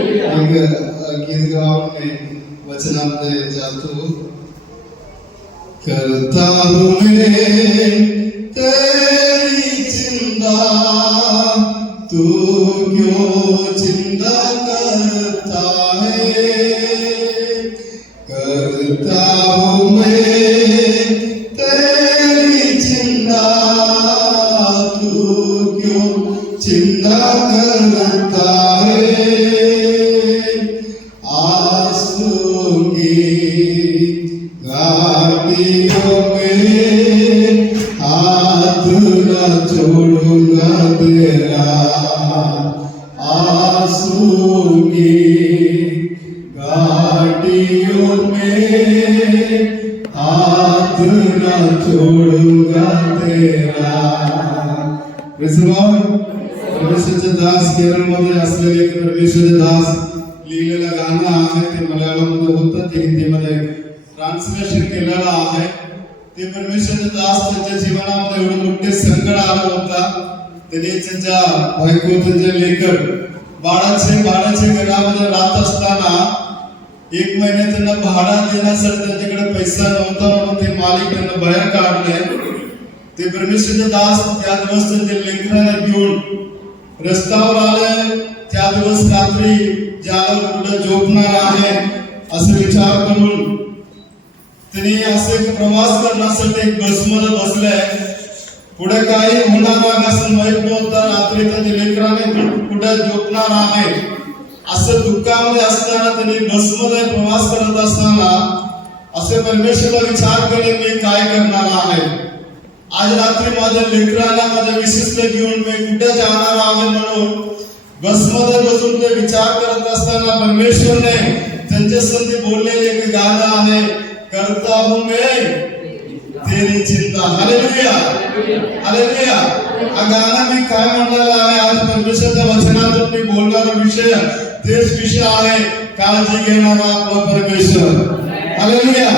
गीत गाऊन वचनामध्ये जातो. करता हूँ मैं तेरी चिंता, तू क्यों चिंता करता है. करता हूँ मैं तेरी चिंता, तू क्यों चिंता करता है. आंसू की घाटियों में हाथ न छोड़ूंगा तेरा. आंसू की घाटियों में हाथ न छोड़ूंगा तेरा. परमेश्वरचे दास केरळमध्ये असलेले परमेश्वरचे दास लिहिलेलं गाणं आहे. ते मल्याळममध्ये होतं, ते हिंदीमध्ये ट्रान्सलेशन केलेलं आहे. ते परमेश्वरचे दास त्यांच्या जीवनामध्ये एवढं मोठे संकट आलं होता. त्यांनी त्यांच्या बायको, त्यांचे लेकर भाड्याचे घरामध्ये राहत असताना 1 महिना त्यांना भाडा देण्यासाठी त्यांच्याकडे पैसा नव्हता, म्हणून ते मालिक त्यांना बाहेर काढले. ते परमेश्वरचे दास त्या दिवस त्यांच्या लेकरांना घेऊन रस्त्यावर आले. त्या दिवस रात्री ज्याला कुठे झोपणार आहे असे विचार करून त्यांनी असे प्रवास करण्यासाठी एक बसमध्ये बसले. पुढे काही होणार असं माहित नव्हतं. रात्री त्या लेकराने कुठे झोपणार आहे असं दुःखामध्ये असताना त्यांनी बसमध्ये प्रवास करत असताना असे परमेश्वराला विचार केले, मी काय करणार आहे. आज रात्री माझ्या लेकराला माझ्या विशिष्ट घेऊन मी कुठे जाणार आहे. म्हणून बसमध्ये बसून ते विचार करत असताना परमेश्वरने त्यांच्या संधी बोललेले एक गाणं आहे, करता हूँ मैं तेरी चिंता. Hallelujah, hallelujah. हा गाणं मी काय म्हणलेला आहे, आज परमेश्वरच्या वचनातून मी बोलणारा विषय तेच विषय आहे, काळजी घेणारा आपला परमेश्वर. हालेलुया.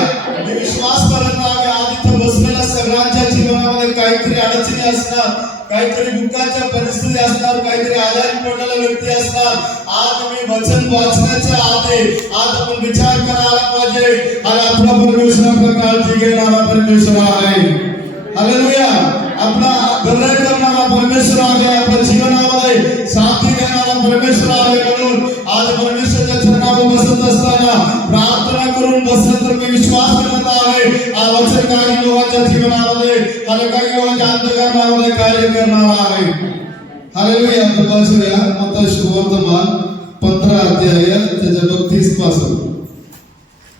मी विश्वास करत आहे आज इथं बसलेल्या सगळ्यांच्या जीवनामध्ये काहीतरी अडचणी असणार, काहीतरी दुःखाच्या परिस्थिती असणार, काहीतरी आजारी पडलेला व्यक्ती असणार. आज मी वचन वाचण्याच्या आधी आज आपण विचार करायला पाहिजे, आज आपला परमेश्वर आपला काळजी घेणारा परमेश्वर आहे. हालेलुया. आपला बदल करणारा परमेश्वर आहे, आपल्या जीवनामध्ये शांती देणारा परमेश्वर आहे. म्हणून आज परमेश्वराच्या चरणावर बसत असताना प्रार्थना करून बसत तर मी विश्वास करत आहे आज वचन काही लोकांच्या जीवनामध्ये आणि काही लोकांच्या अंतःकरणामध्ये कार्य करणार आहे. हालेलुया. वाचूया मत्ती सुवर्तमान 15 अध्याय त्याच्या 32 पासून.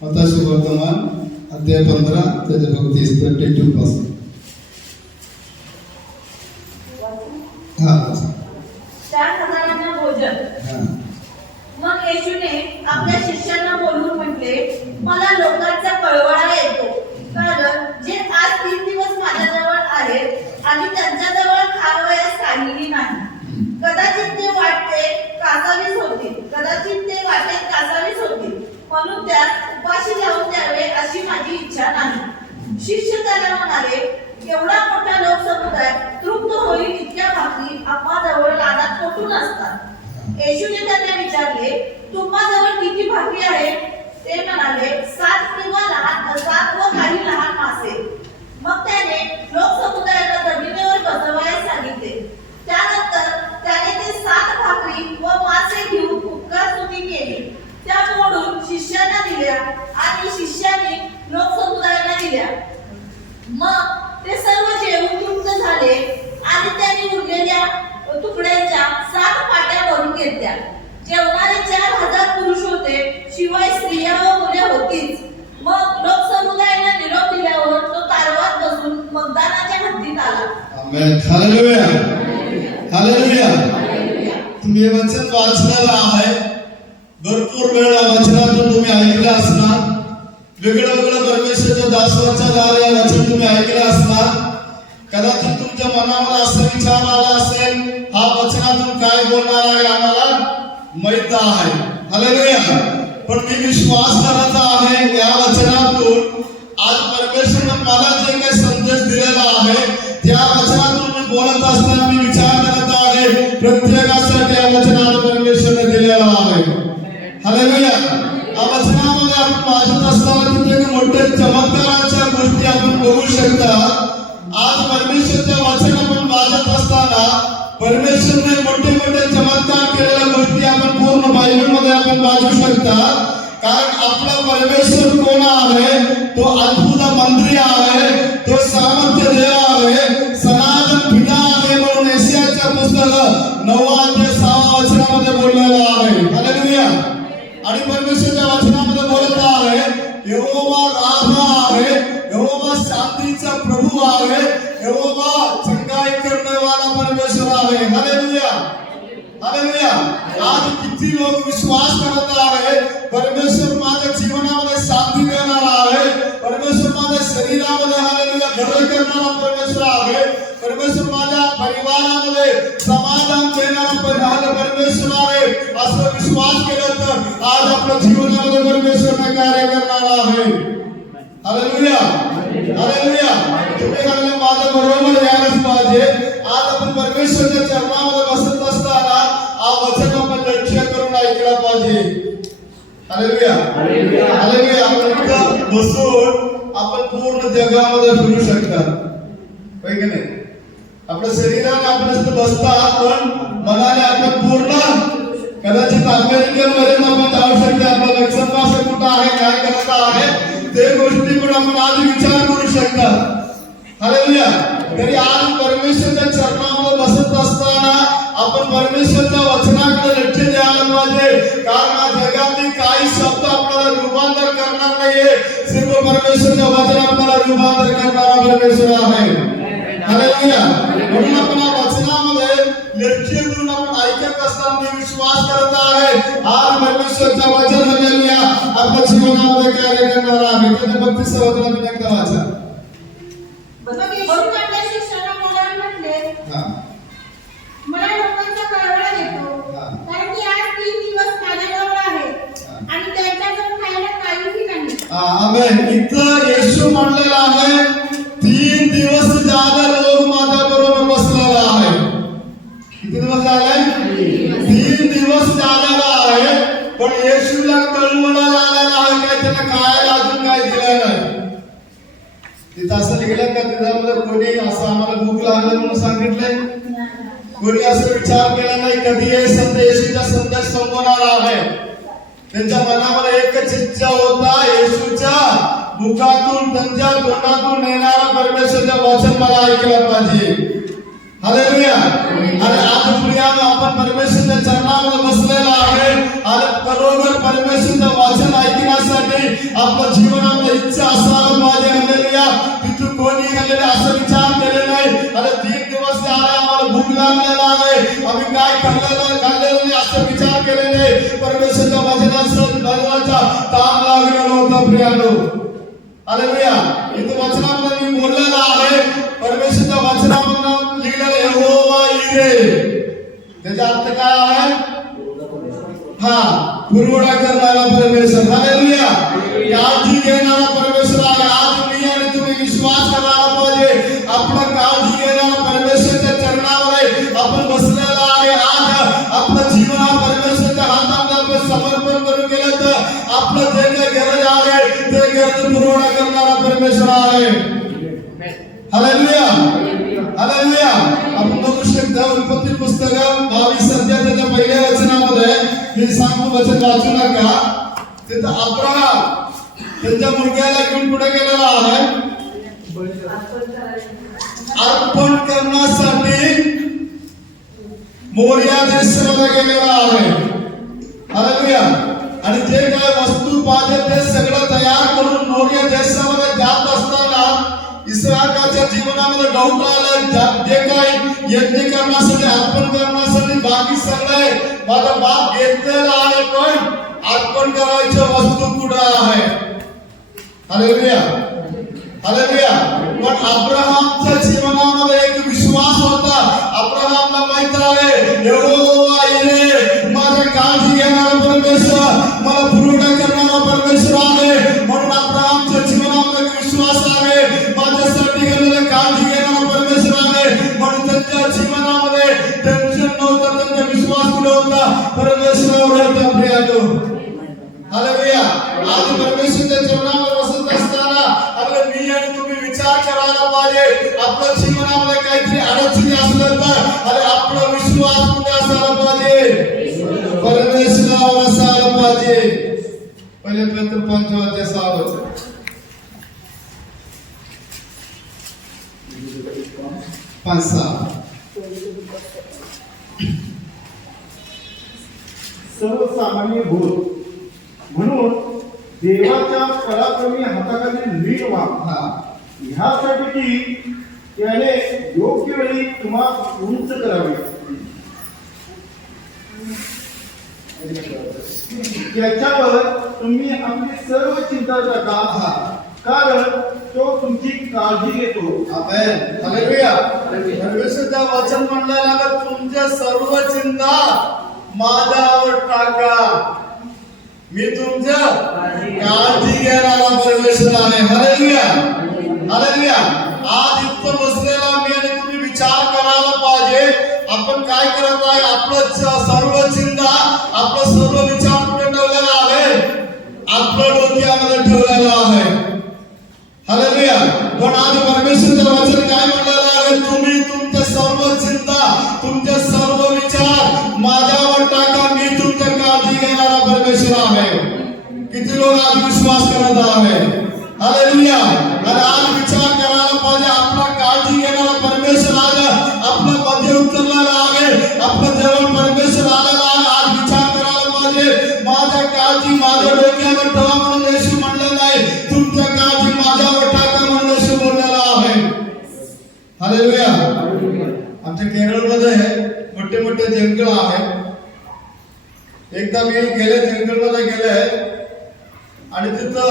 मत्ती सुवर्तमान अध्याय 15 त्याच्या 32 पासून. मग येशूने आपल्या शिष्यांना बोलून म्हटले, मला लोकांचा कळवळा येतो, कारण जे आज 3 दिवस माझ्याजवळ आहेत आणि त्यांच्याजवळ खावयास काहीही नाही. कदाचित ते वाटेत कासावीस होतील, म्हणून त्यात उपाशी जाऊन द्यावे अशी माझी इच्छा नाही. शिष्य त्याला म्हणाले, एवढा मोठा लोकसमुदाय तृप्त होईल इतक्या भाकरी आम्हाजवळ लाडात कोठून असतात. येशूने त्यांना विचारले, तुम्हाजवळ किती भाकरी आहेत. ते म्हणाले, 7 व काही लहान मासे. मग त्याने लोकसमुदायाला जमिनीवर बसवायला सांगितले. त्यानंतर त्याने ते 7 भाकरी व मासे घेऊन उपकार स्तुती केली, त्या मोडून शिष्यांना दिल्या आणि शिष्यांनी लोकसमुदायाला दिल्या. मग ते सर्व जेवून तृप्त झाले आणि त्यांनी उरलेल्या तुकड्यांच्या 7 पाट्या भरून घेतल्या. जेवणारे 4000 पुरुष होते, शिवाय स्त्रिया व मुले होतीच. मग लोकसमुदायाला निरोप दिल्यावर तो तारवात बसून मगदानाच्या हद्दीत आला. आमेन. Hallelujah, hallelujah. तुम्ही वचन वाचलेलं आहे, भरपूर वेळा वचनातून तुम्ही ऐकलं असणार. वेगळं परमेश्वराच्या दासवाच्या द्वारे वचन तुम्ही ऐकलं असणार. कदाचित तुमच्या मनावर असं विचार आला असेल, हा वचनातून काय बोलणार आहे आम्हाला माहित आहे. हालेलुया. पण मी विश्वास करत आहे या वचनातून आज परमेश्वरने मला जे काही संदेश दिलेला आहे त्या वचनातून मी बोलत असताना मी विचार करत आहे प्रत्येकासाठी या वचनात परमेश्वरने दिलेला आहे. पूर्ण बायबलमध्ये आपण वाचू शकता. कारण आपला परमेश्वर कोण आहे? तो अद्भुत मंत्री आहे, तो सामर्थ्य देव आहे, सनातन पिता आहे म्हणून यशायाच्या पुस्तक 9 अध्याय 6 वचनामध्ये बोललेलं आहे. हालेलुया. आणि परमेश्वरच्या वचनामध्ये बोलत आहे यहोवा राहा आहे, यहोवा शांतीचा प्रभू आहे, यहोवा चंगाई करनेवाला परमेश्वर आहे. हालेलुया. हालेलुया. आज किती लोक विश्वास करत आहे परमेश्वर माझ्या जीवनामध्ये शांती देणारा आहे, परमेश्वर माझ्या शरीरामध्ये हालेलुया घडवून करणारा परमेश्वर आहे, परमेश्वर माझ्या परिवारामध्ये समाधान देणारा परमेश्वर आहे. असं विश्वास केलं तर आज आपल्या जीवनामध्ये परमेश्वर कार्य करणारा आहे. हालेलुया. हालेलुया. तुम्ही म्हणले माझ्या बरोबर यायलाच पाहिजे. आज आपण परमेश्वरच्या चरणामध्ये बसत असताना हा वचन आपण लक्ष्य करून ऐकला पाहिजे. हालेलुया. हालेलुया. आपण इथं बसून आपण पूर्ण जगामध्ये फिरू शकतात, होय की नाही? आपल्या शरीराने आपण इथं बसतात पण मनाने आपण पूर्ण कदाचित अमेरिकेमध्ये आपण जाऊ शकतो. आपला लक्षात असं कुठं आहे, काय करत आहे ते गोष्टी पण आपण आज विचार करू शकतात. हालेलुया. तरी आज परमेश्वरच्या चरणामध्ये बसत असताना आपण परमेश्वरच्या वचनाकडे लक्ष द्यायला पाहिजे. कारण जगातील काही शब्द आपल्याला रूपांतर करणार नाहीये, सिर्फ परमेश्वरच्या वचन आपल्याला रूपांतर करणारा परमेश्वर आहे. हालेलुया. म्हणून आपण या वचनामध्ये लक्ष देऊन आपण ऐकत असताना मी विश्वास करत आहे आज परमेश्वरच्या वचन हालेलुया आपल्या जीवनामध्ये कार्य करणार आहे. त्याच्या 32 वचनातून एकदा वाचा. म्हणून आपल्या शिष्याला बोलावून म्हटले, मला लोकांचा कळवळा येतो, कारण की आज 3 दिवस माझ्याजवळ आहे आणि त्यांच्याजवळ खायला काहीही नाही. आमेन. इथं येशू म्हणलेला आहे 3 दिवस जागा लोक माझ्या बरोबर बसलेला आहे. किती दिवस झाले? 3 दिवस झालेला आहे. पण येशूला कळवळा आलेला आहे काय त्यांना खायला अजून काय दिलं नाही. तिथं असं लिहिलं का त्याच्यामध्ये कोणी असं आम्हाला भूक लागलं म्हणून सांगितलंय? कोणी असं विचार केला नाही कधी हे येशूचा संदेश संपवणार आहे. त्यांच्या मनामध्ये एकच इच्छा होता येशूच्या मुखातून त्यांच्या तोंडातून येणारा परमेश्वरचं वचन मला ऐकलं पाहिजे. हालेलुया. आणि आज प्रियानो आपण परमेश्वरच्या चरणामध्ये बसलेला आहे आणि बरोबर परमेश्वरचं वचन ऐकण्यासाठी आपल्या जीवनामध्ये इच्छा असायला पाहिजे. हालेलुया. तिथून कोणी हालेलुया असं विचार केले नाही आणि 3 दिवस झाले आम्हाला भूक लागलेला आहे, आम्ही काय खाल्लेलं नाही असं विचार केले नाही. परमेश्वरच्या वचनाचा ताण लागलेला होता प्रियानो. हालेलुया. इथं वचनामध्ये मी बोललेला आहे परमेश्वरच्या वचनामध्ये लिहिलेलं यहोवा इरे. त्याचा अर्थ काय आहे? पुरवठा करणारा परमेश्वर. हालेलुया. काळजी घेणारा परमेश्वर आहे. आज मी आणि तुम्ही विश्वास करायला पाहिजे आपला काळजी घेणारा परमेश्वरच्या चरणावर आपण बसलेला आहे. आज आपलं जीवन हा परमेश्वरच्या हातामध्ये आपण समर्पण करून गेलं तर आपलं जे काही गरज आहे ते गरज पुरवठा करणारा परमेश्वर आहे. हालेलुया. हालेलुया. आपण बघू शकता उत्पत्ती पुस्तक 22 अध्याय त्याच्या पहिल्या वचनामध्ये मी सांगतो, वचन वाचू नका. तिथं अब्राहम त्यांच्या मुलग्याला घेऊन पुढे गेलेला आहे अर्पण करण्यासाठी मोरिया देशाला गेलेला आहे. हालेलुया. आणि जे काय वस्तू पाहिजे ते सगळं तयार करून मोरिया देशामध्ये जात असताना इसहाकाच्या जीवनामध्ये डाऊट आला. जे काही यज्ञ करण्यासाठी अर्पण करण्यासाठी बाकी सगळे माझा बाप घेतलेला आहे पण अर्पण करायच्या वस्तू कुठे आहे? हालेलुया. हालेलुया. पण अब्राहमच्या जीवनामध्ये एक विश्वास होता. अब्राहमला माहित आहे यहोवा इरे माझा काळजी घेणारा परमेश्वर, मला पुरवठा करणारा परमेश्वर आहे. म्हणून अब्राहमच्या जीवनामध्ये एक विश्वास आहे माझ्यासाठी काळजी घेणारा परमेश्वर आहे. म्हणून त्यांच्या जीवनामध्ये टेन्शन नव्हतं, त्यांचा विश्वास कुठे होता? परमेश्वरावर होता प्रियानो. हालेलुया. आज परमेश्वराच्या चरणावर बसत असताना आपले मी आणि तुम्ही विचार करायला पाहिजे आपल्या जीवनामध्ये काहीतरी अडचणी असलं तर अरे आपला विश्वास कुठे असायला पाहिजे? परमेश्वरावर असायला पाहिजे. पहिले पेत्र 5:6 5:6 सर्वसामान्य भूत म्हणून देवाच्या पराक्रमी हाताखाली लीन व्हा, ह्यासाठी की त्याने योग्य वेळी तुम्हाला उंच करावे, त्याच्यावर तुम्ही आपली सर्व चिंता टाका, कारण तो तुमची काळजी घेतो. आमेन. हालेलुया. परमेश्वराचं वचन म्हणलेलं आहे, तुमच्या सर्व चिंता माझ्यावर टाका, मी तुमच्या काळजी घेणारा परमेश्वर आहे. हालेलुया. हालेलुया. आज इथं बसलेला मी आणि तुम्ही विचार करायला पाहिजे, आपण काय करत आहे. आपलं सर्व चिंता, आपलं सर्व विचार कुठे ठेवलेला आहे, आपलं डोक्यामध्ये ठेवलेला आहे. हालेलुया. पण आज परमेश्वराचं वचन काय म्हणलेलं आहे, तुम्ही तुमच्या सर्व चिंता, तुमचे सर्व विचार माझ्यावर टाका, मी तुमच्या काळजी घेणारा परमेश्वर आहे. किती लोक आज विश्वास करत आहे. हालेलुया. आणि आज विचार करायला पाहिजे, आपला काळजी घेणारा परमेश्वर आज आपल्या मध्ये उतरलेला आहे, आपलं जेवण परमेश्वर आलेला आहे. आज विचार करायला पाहिजे, माझ्या काळजी माझ्या डोक्यावर ठेवा म्हणून येशू म्हणलेला आहे, तुमच्या काळजी माझ्यावर टाका म्हणून येशू बोललेला आहे. हालेलुया. आमच्या केरळमध्ये मोठे मोठे जंगल आहे. एकदा मी जंगलमध्ये गेले आणि तिथं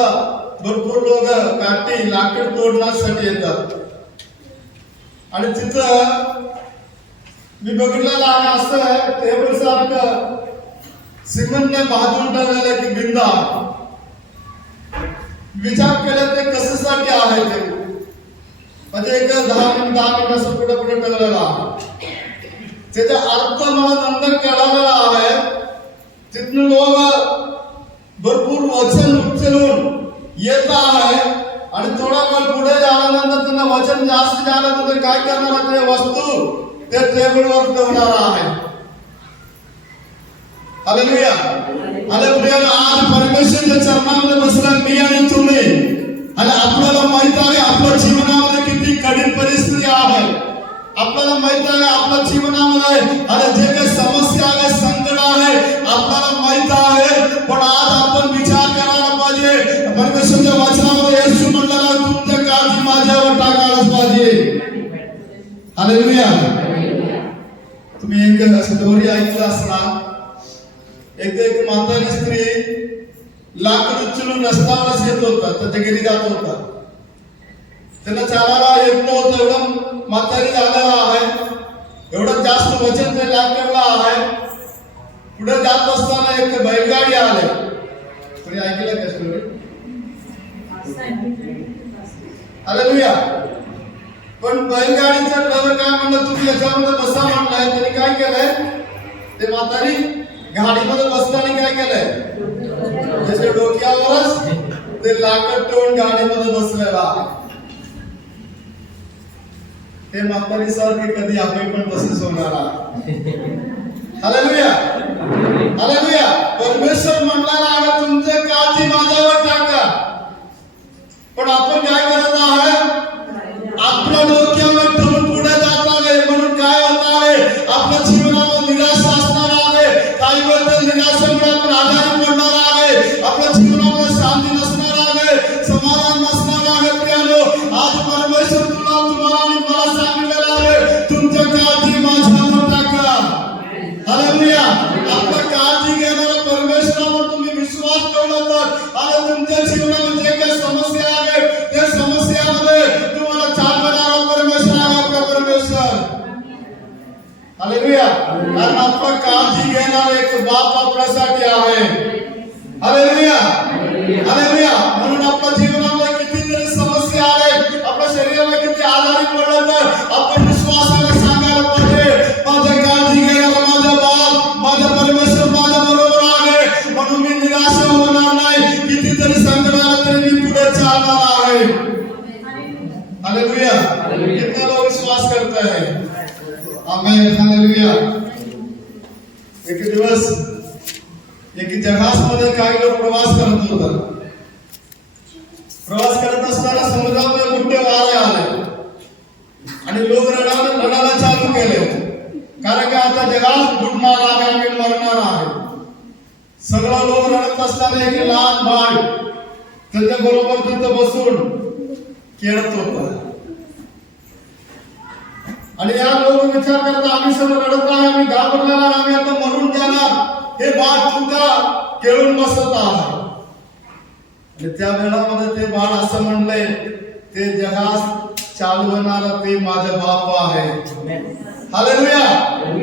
भरपूर लोक काठी लाकड तोडण्यासाठी येतात. आणि तिथं मी बघितलेलं आहे, असं टेबल सारखं सिमेंटने बांधून ठेवलेलं की बिंदा. विचार केला ते कशासाठी आहे, ते म्हणजे एक 10 मिनिट असं पुढे पुढे ठेवलेलं आहे. त्याचा अर्थ मला नंतर कळालेला आहे. तिथून लोक भरपूर वचन उचलून येत आहे आणि थोडा वेळ पुढे झाल्यानंतर त्यांना वचन जास्त झाल्यानंतर काय करणार, ते वस्तू ते टेबलवर ठेवणार आहे. हालेलुया. हालेलुया. आज परमेश्वराच्या चरणामध्ये बसला मी आणि तुम्ही, आणि आपल्याला माहित आहे आपल्या जीवनामध्ये किती कठीण परिस्थिती आहे. आपल्याला माहित आहे आपल्या जीवनामध्ये आणि जे काही समस्या आहे, संकट आहे, आपल्याला माहित आहे. पण आज आपण विचार करायला पाहिजे, परमेश्वराच्या वचनामध्ये येशू म्हणलेला, तुमच्या काळजी माझ्यावर टाकायलाच पाहिजे. हालेलुया. तुम्ही एक स्टोरी ऐकलं असणार. एक म्हातारी स्त्री लाकड उचलून रस्त्यावरच येत होता, त्याच्या घरी जात होता. त्यांना चालायला येत नव्हतं, एवढं म्हातारी झालेला आहे, एवढं जास्त वचन ते लाकडला आहे. पुढे जात असताना एक बैलगाडी आले. कोणी ऐकलं का स्टोरी? हालेलुया. पण बैलगाडीचा ड्रायव्हर काय म्हणलं, तुम्ही याच्यामध्ये बसा म्हणलाय. त्यांनी काय केलंय, ते म्हातारी गाडीमध्ये बसताना काय केलंय, त्याच्या डोक्यावरच ते लाकड ठेवून गाडीमध्ये बसलेला आहे. ते म्हातारी सारखी कधी आम्ही पण तसेच होणार आहे. हालेलुया. हालेलुया. परमेश्वर म्हणलेला आहे, तुमचे काळजी माझ्यावर टाका. पण आपण काय करत आहे, आपल्या डोक्यावर ठेवून पुढे जात आहे. म्हणून काय होत आहे, आपल्या जीवनावर निराशा असणार आहे. काही वेळ तर निराशेमुळे आपण आजारी पडणार आहे. आपल्या जीवनामध्ये शांती नसणार आहे, समाधान नसणार आहे. प्रियानो, आज परमेश्वर तुम्हाला आणि मला सांगितलेलं आहे, तुमच्या काळजी माझ्यावर टाका. हालेलुया. आपल्या काळजी घेणारा परमेश्वरावर तुम्ही विश्वास ठेवला तर आणि तुमच्या जीवनामध्ये जे काही समस्या आहे, त्या समस्यामध्ये तुम्हाला चालवणारा परमेश्वर आहे, आपला परमेश्वर. हालेलुया. कारण आपला काळजी घेणारा एक बाप आपल्यासाठी आहे. हालेलुया. हालेलुया. म्हणून आपल्या जीवनामध्ये कितीतरी समस्या आले, आपल्या शरीराला किती आजारी पडलं तर आपण विश्वासाने सांगायला पाहिजे, माझ्या काळजी घेणारा माझा बाप, माझा परमेश्वर माझ्या बरोबर आहे. म्हणून मी निराश होणार नाही. कितीतरी संकट आलं तरी मी पुढे चालणार आहे. हालेलुया. कितना लोग विश्वास करते हैं. आमेन. हालेलुया. एक दिवस एक जहाजमध्ये काही लोक प्रवास करत होतात. प्रवास करत असताना समुद्रामध्ये मोठे वारे आले आणि लोक रडायला चालू केले, कारण की आता जगात बुडणार आहे, आम्ही मरणार आहे. सगळं लोक रडत असताना एक लहान बाळ त्याच्या बरोबर तिथं बसून खेळत होता. आणि या लोक विचार करतात, आम्ही सगळं रडत आहे, आम्ही घाबरणार आहे, आम्ही आता मरून जाणार. हे बाळ सुद्धा खेळून बसत आहे. आणि त्या वेळामध्ये ते बाळ असं म्हणले, ते जहाज चालवणारा ते माझा बाप आहे. हालेलुया.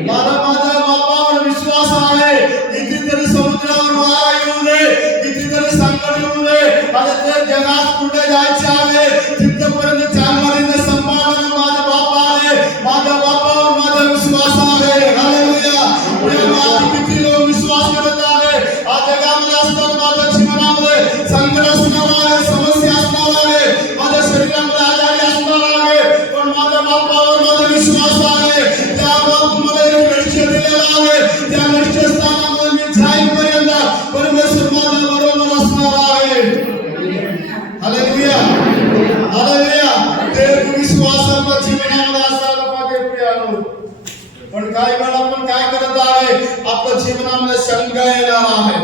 माझ्या बापावर विश्वास आहे. कितीतरी समुद्रावर वारा येऊ दे, कितीतरी संकट येऊ दे, आणि ते जगात कुठे जायचे आहे तिथपर्यंत चालणारे संभाळणारा माझा बाप आहे. माझ्या बापावर माझा विश्वास आहे. हालेलुया. किती लोक विश्वास करत आहे. आज जगामध्ये असतात, माझ्या जीवनामध्ये संकट असणार आहे, समस्या असणार आहे, माझ्या शरीरामध्ये आजारी असणार आहे, पण माझ्या बापावर माझा विश्वास आहे. त्या बाप मला एक लक्ष्य दिलेलं आहे. त्या लक्ष्य स्थानामध्ये मी जाईपर्यंत परमेश्वर माझ्या बरोबर असणार आहे. हालेलुया. हालेलुया. ते विश्वास आपल्या जीवनामध्ये असायला पाहिजे प्रियानो. पण काही वेळा आपण काय करत आहे, आपल्या जीवनामध्ये शंका येणार आहे,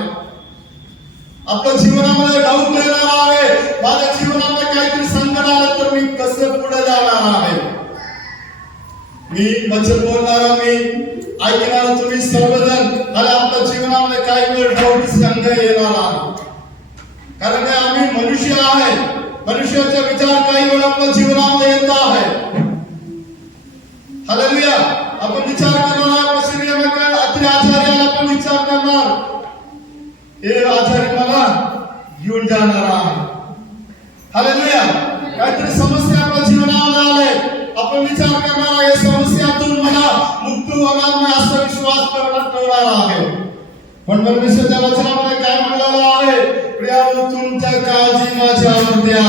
आपल्या जीवनामध्ये डाऊट येणार आहे. माझ्या जीवनामध्ये काहीतरी संकट आलं तर मी कसं पुढे जाणार आहे. मी वचन बोलणारा, मी ऐकणारा तुम्ही सर्वजण, आणि आपल्या जीवनामध्ये काही वेळ डाऊट शंका येणार आहे. कारण की आम्ही मनुष्य आहे. मनुष्याचा विचार काही वेळ आपल्या जीवनामध्ये येत आहे. हालेलुया. आपण विचार करणार, आपल्या शरीरामध्ये अति आजारी आहे, आपण विचार करणार, हे आजारी मला घेऊन जाणार आहे. हालेलुया. काहीतरी समस्या आपल्या जीवनामध्ये आले, आपण विचार करणार, या समस्यातून मला मुक्त होणार नाही असा विश्वास ठेवणार आहे. पण परमेश्वराच्या वचनामध्ये काय म्हटलेलं आहे, प्रियानो तुमच्या काळजी माझ्यावर द्या.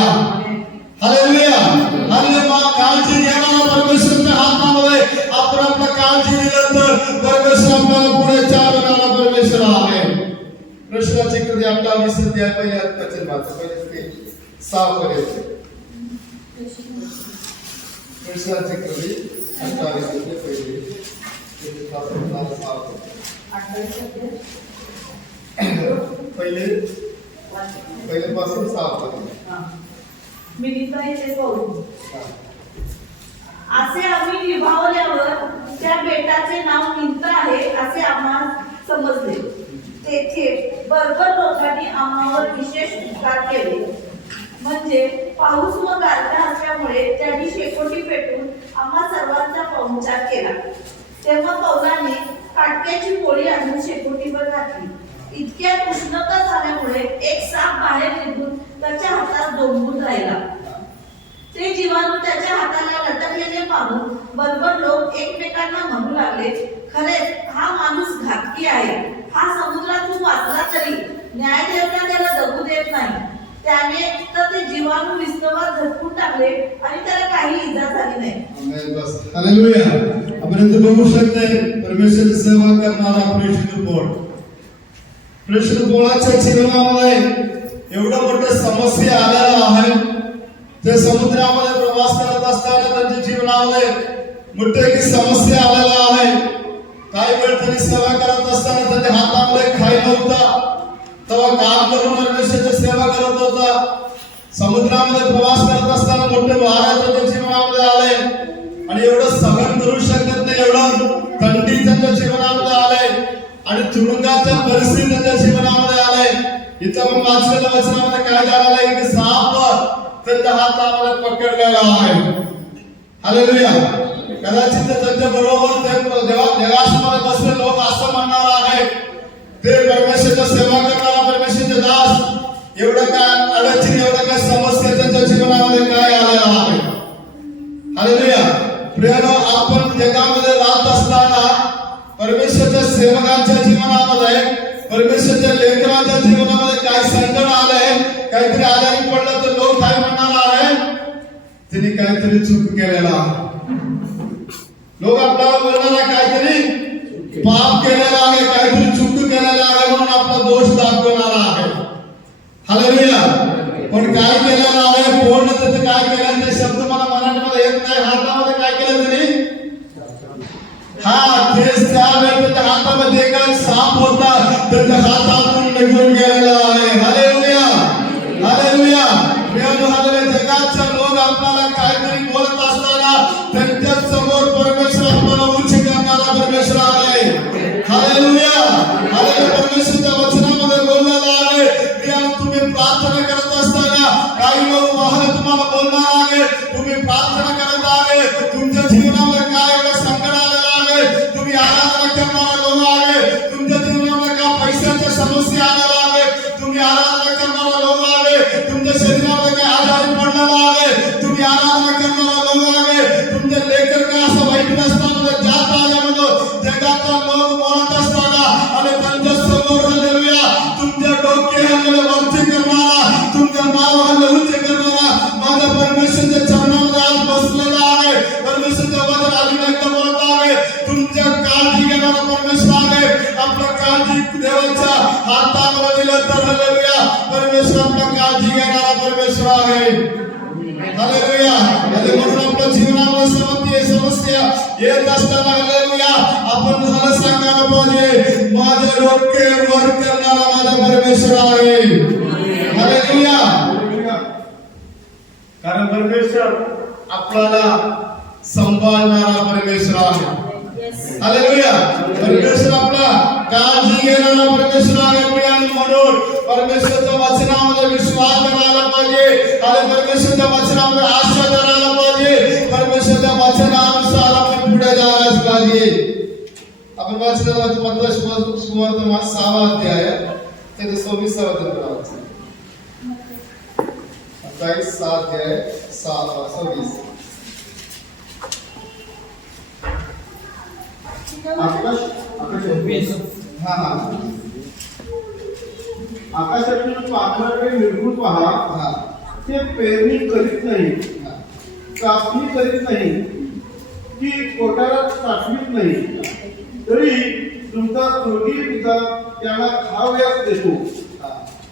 हालेलुया. हालेलुया. काळजी घेणारा परमेश्वराच्या हातामध्ये आपण आपला काळजी दिलं तर परमेश्वर आपल्याला पुढे चालवणारा परमेश्वर आहे. प्रश्नाची कृती आपला विसरते आहे. पहिले वचन वाचा, पहिले ते 6 पर्यंत. प्रश्नाची कृती 28 मध्ये पहिले पहिले पासून 6 पर्यंत. मी लिहिते पाहू. असे आम्ही निभावल्यावर त्या बेटाचे नाव निंत आहे असे आम्हाला समजले. तेथे बरोबर लोकांनी आम्हावर विशेष उपकार केले. म्हणजे पाऊस व गारठा असल्यामुळे त्यांनी शेकोटी पेटून आम्हा सर्वांचा पाहुणचार केला. तेव्हा पौलाने काटक्याची पोळी आणून शेकोटीवर घातली. इतक्यात उष्णता झाल्यामुळे एक साप बाहेर निघून त्याच्या हातात डोंबून राहिला. ते जीवाणू त्याच्या हाताला लटकलेले पाहून बरोबर लोक एकमेकांना म्हणू लागले, खरेच हा माणूस घातकी आहे. हा समुद्रातून वाचला तरी न्यायदेवता त्याला दगू देत नाही. त्याने तर ते जीवाणू विस्तवात झटकून टाकले आणि त्याला काही इजा झाली नाही. बस. हालेलुया. आपण इथे बघू शकते परमेश्वराची सेवा करणारा प्रेषित पोळ. प्रेषित पोळाच्या जीवनामध्ये एवढं मोठं समस्या आलेला आहे. ते समुद्रामध्ये प्रवास करत असताना त्यांच्या जीवनामध्ये मोठे की समस्या आलेला आहे. काही वेळ तरी सेवा करत असताना त्यांच्या हातामध्ये खाई नव्हता, तेव्हा काम करून परमेश्वराची सेवा करत होता. समुद्रामध्ये प्रवास करत असताना मोठे वारे त्यांच्या जीवनामध्ये आले आणि एवढं सहन करू शकत नाही, एवढं थंडी त्यांच्या जीवनामध्ये आले आणि तुरुंगाच्या परिस्थिती त्यांच्या जीवनामध्ये आले. इथं आपण वाचलेल्या वचनामध्ये काय झालेलं आहे की साप त्यांच्या हातामध्ये पकडलेला आहे. हालेलुया. कदाचित त्यांच्या बरोबर ते जगासमोर बसले लोक असं म्हणणार आहे, ते परमेश्वराची सेवा करणारा परमेश्वराचे दास, एवढं काय अडचणी, एवढं काय समस्या त्यांच्या जीवनामध्ये काय आलेला आहे. हालेलुया. प्रियानो, आपण जगामध्ये राहत असताना परमेश्वराच्या सेवकांच्या जीवनामध्ये, परमेश्वराच्या लेकरांच्या जीवनामध्ये काय संकट आले, काहीतरी आजारी पडलं तर लोक काय म्हणणार आहे, तिने काहीतरी चूक केलेला आहे. लोक आपल्याला बोलणार आहे काहीतरी पाप केलेला आहे, काहीतरी चूक केलेला आहे, म्हणून आपला दोष दाखवणारा आहे. हालेलुया. पण काय केलेलं आहे पूर्ण त्याचं काय केलं ते शब्द मला मराठीमध्ये येत नाही. हातामध्ये काय केलं त्यांनी तेच त्या व्यक्तीच्या हातामध्ये एक साप होता त्याच्या हातातून निघून गेलेला आहे. हालेलुया. हालेलुया. प्रिय हालेलुया. जगाच्या लोक आपल्याला काहीतरी बोलत असताना त्यांच्या समोर परमेश्वर आपल्याला उच्च करणारा परमेश्वर आहे. हालेलुया. हालेलुया. परमेश्वरच्या वचनामध्ये बोललेला आहे प्रिय तुम्ही प्रार्थना करत असताना काही लोक वाहन तुम्हाला बोलणार आहे तुम्ही प्रार्थना करत आहे तुमच्या जीवनामध्ये काय एवढं संकट आलेलं आहे तुम्ही आराधना करणारा लोक आहे तुमच्या जीवनामध्ये काय पैशाच्या समस्या आलेल्या आहे तुम्ही आराधना करणारा लोक आहे तुमच्या शरीरामध्ये काय आजारी पडलेला आहे तुम्ही आराधना करणारा लोक आहे तुमचे लेकर काय असं वाईट नसताना जात आल्यामुळे जगाचा लोक बोलत असताना आणि त्यांच्या समोर हालेलुया तुमच्या डोके हल्ले वरती करणारा तुमच्या नाव हल्ले उच्च करणारा माझ्या परमेश्वरच्या चरणामध्ये आज बसलेला आहे. परमेश्वरच्या वचन अजून एकदा बोलत आहे तुमच्या काळजी घेणारा परमेश्वर आहे. आपल्या काळजी देवाच्या हातामध्ये दिलं तर हालेलुया परमेश्वर आपल्या काळजी घेणारा परमेश्वर आहे. हालेलुया. आणि म्हणून आपल्या जीवनामध्ये समस्या येत असताना हालेलुया आपण झालं सांगायला पाहिजे माझे डोके वर करणारा माझा परमेश्वर आहे. हालेलुया. कारण परमेश्वर आपल्याला सांभाळणारा परमेश्वर आहे. हालेलुया. परमेश्वर आपला काळजी घेणारा परमेश्वर आहे. प्रियांनो म्हणून परमेश्वरच्या वचनामध्ये विश्वास करायला पाहिजे आणि परमेश्वरच्या वचनामध्ये आशा करायला पाहिजे. परमेश्वरच्या वचनानुसार आपण पुढे जायलाच पाहिजे. आपण वाचलेला मत्ती सुवार्ता 6 अध्याय त्याचे 26 वचन 6 अध्याय 26 आकाशातून पाखराकडे निर्गुण पहा ते पेरणी करीत नाही कापणी करीत नाही की कोठारात साठवीत नाही तरी तुमचा स्वर्गीय पिता त्यांना खावयास देतो.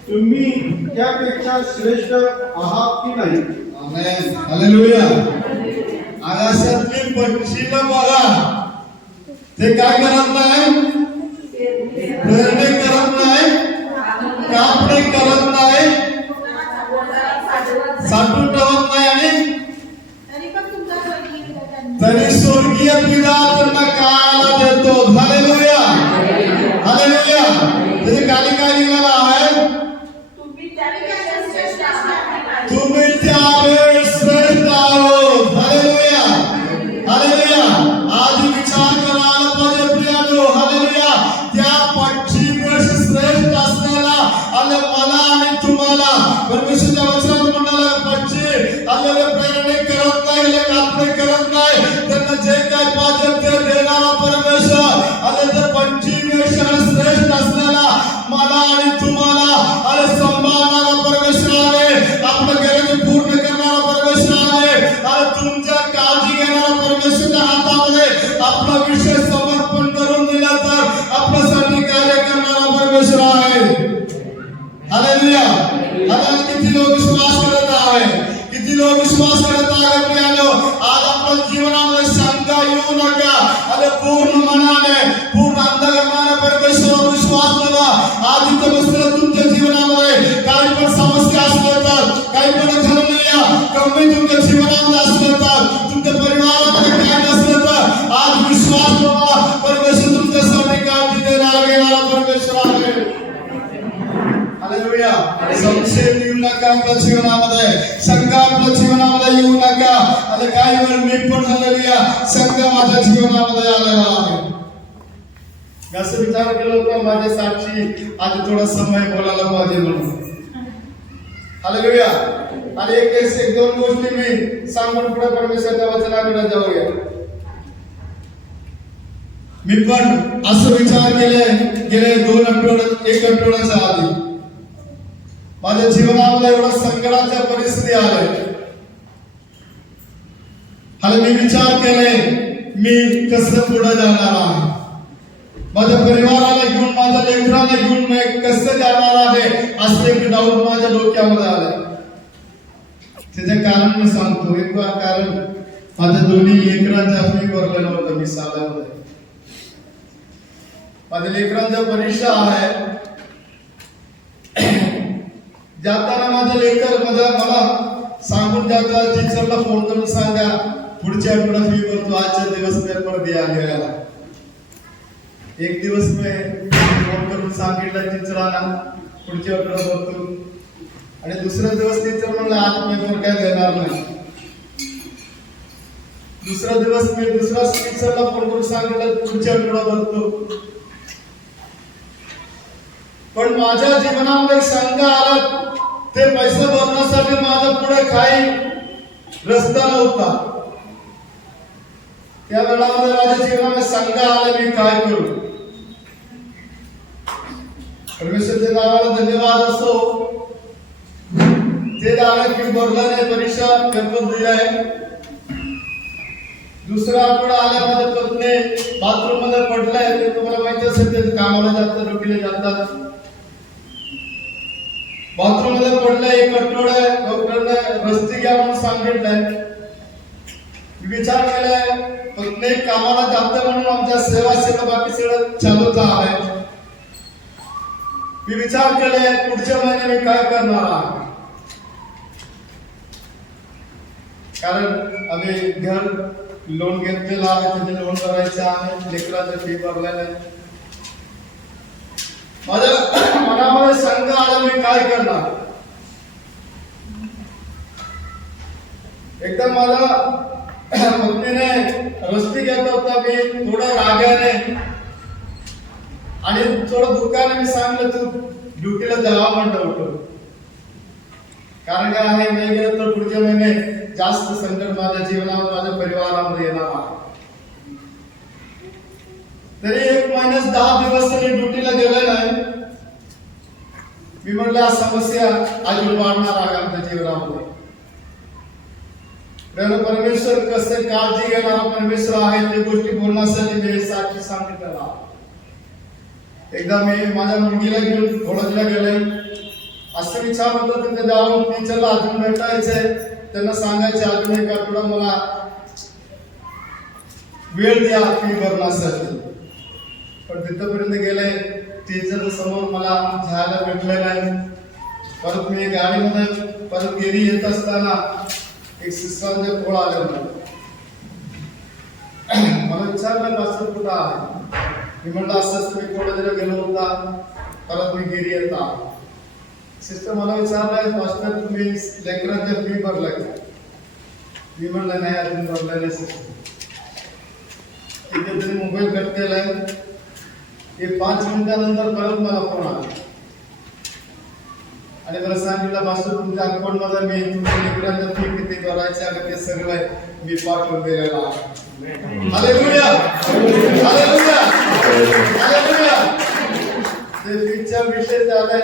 तुम्ही त्यापेक्षा श्रेष्ठ आहात की नाही. आमेन. हालेलुया. आकाशातली पक्षीला बघा ते काय करत नाही पेरणी करत नाही कापणी करत नाही साठवून ठेवत नाही आणि तरी स्वर्गीय पिता त्यांना काळाला देतो. हालेलुया. हालेलुया. त्याचे खाली काय लिहिलेलं आहे तुम्ही त्यावेळेस श्रेष्ठ आहोत. हालेलुया. हालेलुया. आज विचार करायला पाहिजे प्रियानो. हालेलुया. त्या पक्षीपेक्षा श्रेष्ठ असलेला आणि मला आणि तुम्हाला परमेश्वरच्या वचनात म्हणाला पक्षी हालेलुया प्रेरणे करत नाही कापणी करत नाही त्यांना जे काय पाहिजे ते देणारा परमेश्वर आणि त्या पक्षीपेक्षा श्रेष्ठ असलेला मला आणि तुम्हाला आणि सांभाळणारा परमेश्वर आहे. आपल्या गरज पूर्ण करणारा परमेश्वर आहे आणि तुमच्या काळजी घेणारा परमेश्वरच्या हातामध्ये आपला विषय समर्पण करून दिला तर आपल्यासाठी कार्य करणारा परमेश्वर आहे. हालेलुया. हालेलुया. किती लोक विश्वास करत आहे किती लोक विश्वास करत आहे प्रियानो. आज आपल्या जीवनामध्ये शंका येऊ नका आणि पूर्ण मनाने पूर्ण अंतःकरणाने परमेश्वरावर विश्वास ठेवा. आज इथं बसलेलं तुमच्या जीवनामध्ये काही पण समस्या असल्या तर काही पण घडलेल्या कमी तुमच्या जीवनामध्ये असल्या तर तुमच्या परिवारामध्ये काय नसलं तर आज विश्वास ठेवा परमेश्वर तुमच्यासाठी काळजी देणारा घेणारा परमेश्वर आहे. हालेलुया. संशय येऊ नका आपल्या जीवनामध्ये शंका आपल्या जीवनामध्ये येऊ नका. आणि काही वेळ मी पण हालेलुया शंका माझ्या जीवनामध्ये आलेला आहे. असं विचार केला होता माझ्या साक्षी आज थोडा समय बोलायला पाहिजे म्हणून. हालेलुया. आणि एक दोन गोष्टी मी सांगून पुढे परमेश्वराच्या वचनाकडे जाऊया. मी पण असं विचार केले गेले 2 आठवड्यात 1 आठवड्याच्या आधी माझ्या जीवनामध्ये एवढा संकटाच्या परिस्थिती आल्या आणि मी विचार केले मी कसं पुढे जाणार आहे. माझ्या परिवाराला घेऊन, माझ्या लेकराला घेऊन मी कसं जाणार आहे असं एक डाऊट माझ्या डोक्यामध्ये आलं. त्याचे कारण मी सांगतो. एक कारण माझ्या दोन्ही लेकरांच्या फी भरलेलं होतं मी सालामध्ये. माझ्या लेकरांच्या परीक्षा आहे. जाताना माझे लेकर मला सांगून जातात, टीचरला फोन करून सांगा पुढच्या आठवड्यात फी भरतो, आजच्या दिवस पेपर द्या लिहायला. एक दिवस मी फोन करून सांगितलं टीचरांना पुढच्या आठवड्यात भरतो, आणि दुसऱ्या दिवस टीचर म्हणलं आज पेपर काय देणार नाही. दुसरा दिवस मी दुसऱ्या टीचरला फोन करून सांगितलं पुढच्या आठवड्यात भरतो. पण माझ्या जीवनामध्ये शंका आला, ते पैसे भरण्यासाठी माझ्या पुढे काही रस्ता नव्हता. त्या वेळामध्ये माझ्या जीवनामध्ये शंका आला, मी काय करू. परमेश्वरच्या नावाला धन्यवाद असो. ते झालं की भरलं नाही, परीक्षा पेपर दिलाय. दुसरा आठवडा आला, माझ्या पत्नी बाथरूम मध्ये पडलाय. ते तुम्हाला माहिती असेल, ते कामाला जातात, ड्युटीला जातात. बाथरूम मध्ये पडलाय, एक आठवडा डॉक्टरने रस्ती घ्या म्हणून सांगितलंय. विचार केलाय पत्नी कामाला जाते म्हणून आमच्या सेवा बाकी सगळं चालूच आहे. मी विचार केलाय पुढच्या महिन्यात मी काय करणार आहे. कारण आम्ही घर लोन घेतलेलं आहे, त्याचे लोन भरायचं आहे, लेकराचं फी भरलेलं आहे. माझ्या मनामध्ये शंका आला, मी काय करणार. एकदम मला पत्नीने रस्ती घेत होता, मी थोडं रागाने आणि थोडं दुःखाने मी सांगितलं तू ड्युटीला जावा म्हणलं होतो. कारण काय आहे, नाही गेलं तर पुढच्या महिने जास्त संकट माझ्या जीवनावर, माझ्या परिवारामध्ये येणार आहे. तरी 1 महिन्यात 10 दिवस तरी ड्युटीला गेले नाही. मी म्हटलं समस्या अजून वाढणार आहे आमच्या जीवनामध्ये. परमेश्वर कसे काळजी घेणारा परमेश्वर आहे ते गोष्टी बोलण्यासाठी मी साक्षी सांगितलेला. एकदा मी माझ्या मुलगीला घेऊन कॉलेजला गेले. असं विचार होता तिथे जाऊन टीचरला अजून भेटायचंय, त्यांना सांगायचे अजून एक आठवडा मला वेळ द्या फी भरण्यासाठी. पण तिथपर्यंत गेले, टीचर समोर मला घ्यायला भेटले नाही. परत मी गाडीमध्ये परत घरी येत असताना एक सिस्टरचे फोन आले होते. मला विचारलं पास्टर कुठं आहे. मी म्हटलं असंच मी कॉलेजला गेलो होता, परत मी घरी येता. सिस्टर मला विचारलंय पास्टर तुम्ही लेकरांच्या फी भरलाय का. मी म्हटलं नाही अजून भरला नाही सिस्टर. तिथे तरी मोबाईल कट केलाय. 5 मिनिटानंतर परत मला फोन आला आणि मला सांगितलं पास्टर तुमच्या अकाउंट मध्ये मी तुमच्या लेकरांच्या फी किती भरायचे आहे ते सगळं मी पाठवून दिलेलं आहे. Hallelujah hallelujah hallelujah. ते फीचा विषय झालाय.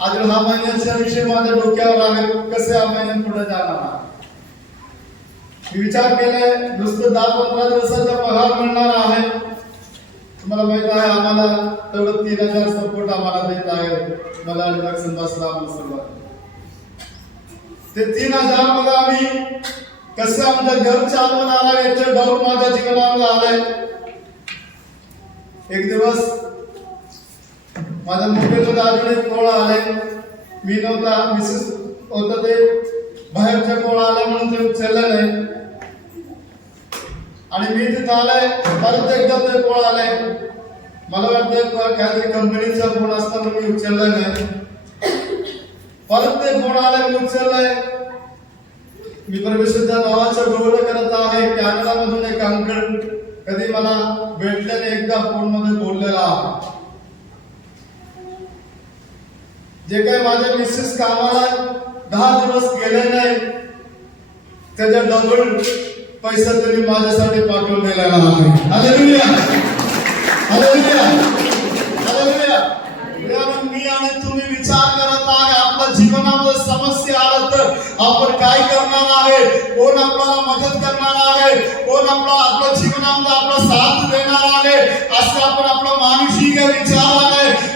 अजून हा महिन्याचा विषय माझ्या डोक्यावर आहे, कसे हा महिन्यात पुढे जाणार आहे. मी विचार केलाय नुसतं 10-15 दिवसाचा पगार मिळणार आहे. तुम्हाला माहित आहे आम्हाला तेवढं 3000 सपोर्ट आम्हाला देत आहे मला बसला ते 3000 मध्ये आम्ही कसं आमचं घर चालवणार आहे याचे डाऊट माझ्या जीवनामध्ये आलंय. एक दिवस माझ्या मोबाईलमध्ये अजून एक कॉल आलाय. मी नव्हता, मिसेस होता, ते बाहेरच्या कॉल आला म्हणून ते उचललं नाही. आणि मी तिथं आलाय, परत एकदा ते कॉल आलाय. मला वाटतं काहीतरी कंपनीचा फोन असताना मी उचलला नाही. परत ते फोन आलाय, मी उचललाय. मी परमेश्वरच्या नावाचं गौरव करत आहे. कॅनडामधून एक अंकल कधी मला भेटल्याने एकदा फोन मध्ये बोललेला आहे. जे काही माझ्या मिसेस कामाला 10 दिवस गेले नाही त्याच्या डबल पैसा तरी माझ्यासाठी पाठवून दिलेला आहे. Hallelujah hallelujah hallelujah. मी आणि तुम्ही विचार करत आहे आपल्या जीवनामध्ये समस्या आला तर आपण काय करणार आहे. आहे, कोण आपल्याला मदत करणार आहे, कोण आपल्या जीवनामध्ये आपला साथ देणार आहे, असं आपण आपला मानसिक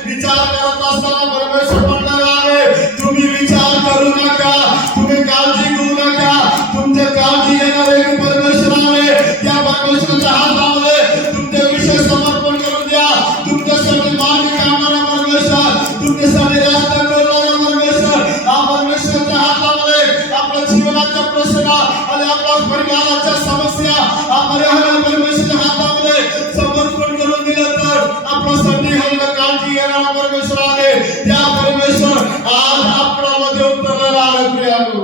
विचार करत असताना परमेश्वर म्हणणार आहे, तुम्ही विचार करू नका, तुम्ही काळजी घेऊ नका, तुमच्या काळजी घेणार एक परमेश्वर आहे. त्या परमेश्वराच्या हातामध्ये तुमचे विषय समर्पण करून द्या. तुमच्यासाठी मार्ग काढणारा परमेश्वर, तुमच्यासाठी रस्ता करणारा परमेश्वर, हा परमेश्वराच्या हातामध्ये आपल्या जीवनाच्या प्रश्न आणि आपल्या परिवाराच्या समस्या आपण परमेश्वराच्या हातामध्ये समर्पण करून दिलं तर आपल्यासाठी हल्ला काळजी घेणारा परमेश्वर आहे. त्या परमेश्वर आज आपल्यामध्ये उतरलेला आहे. प्रियानो,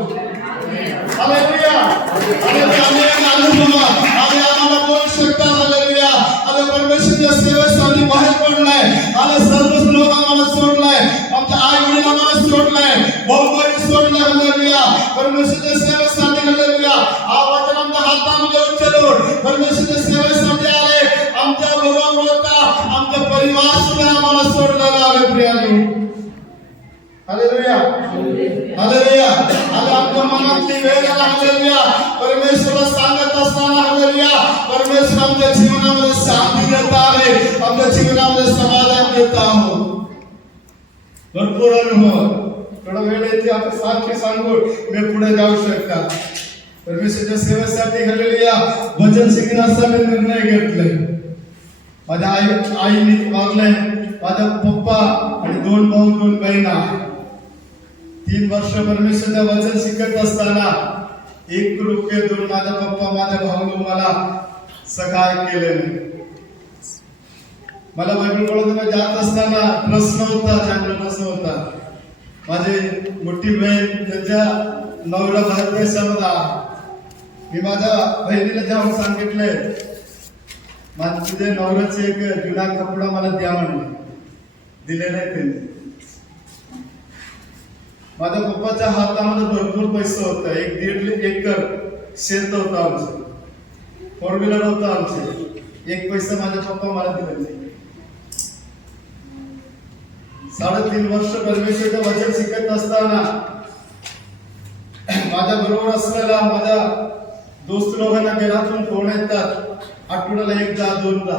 हालेलुया, हालेलुया, आणि आम्हाला बोलू शकता. हालेलुया, आणि परमेश्वराच्या सेवेसाठी बाहेर पडलाय, आणि सर्व लोक आम्हाला सोडलाय, आमच्या आई वडील आम्हाला सोडलाय, भाऊ बहीण सोडलाय. हालेलुया, परमेश्वराच्या सेवेसाठी. हालेलुया, हा वचन आमच्या हातामध्ये उचलून परमेश्वराच्या सेवेसाठी आले. आमच्या बरोबर होता, आमचा परिवार सुद्धा आम्हाला सोडलेला आहे. प्रियानो, हालेलुया, हालेलुया, आणि आपल्या मनातली वेळ. हालेलुया, परमेश्वराला सांगत असताना. हालेलुया, परमेश्वर आमच्या जीवनामध्ये शांती देत आहे, आमच्या जीवनामध्ये समाधान देत आहोत. भरपूर अनुभव, थोडा वेळ येते आपण सारखे सांगून मी पुढे जाऊ शकता. परमेश्वराच्या सेवेसाठी. हालेलुया, वचन शिकण्यासाठी निर्णय घेतले. माझ्या आईने वागले, माझा पप्पा आणि 2 भाऊ 2 बहिणा. 3 वर्ष परमेश्वराच्या वचन शिकत असताना 1 रुपये देऊन माझा पप्पा माझ्या भाऊ मला सहाय्य केले नाही. मला बायबल कॉलेजमध्ये जात असताना प्रश्न होता, चांगला प्रश्न होता. माझी मोठी बहीण त्यांच्या नवरा बाहेर देशामध्ये आहे. मी माझ्या बहिणीला जाऊन सांगितले, माझ्या तुझ्या नवऱ्याचे एक जुना कपडा मला द्या म्हणले. दिले नाही त्यांनी. माझ्या पप्पाच्या हातामध्ये भरपूर पैसे होता. 1.5 एकर शेत होतं आमचं, 4 व्हीलर होतं आमचे. 1 पैसा माझ्या पप्पा मला दिले नाही. 3.5 वर्ष परमेश्वराचं वचन शिकत असताना माझ्या बरोबर असलेला माझ्या दोस्त लोकांना घरातून फोन येतात, आठवड्याला 1दा 2दा.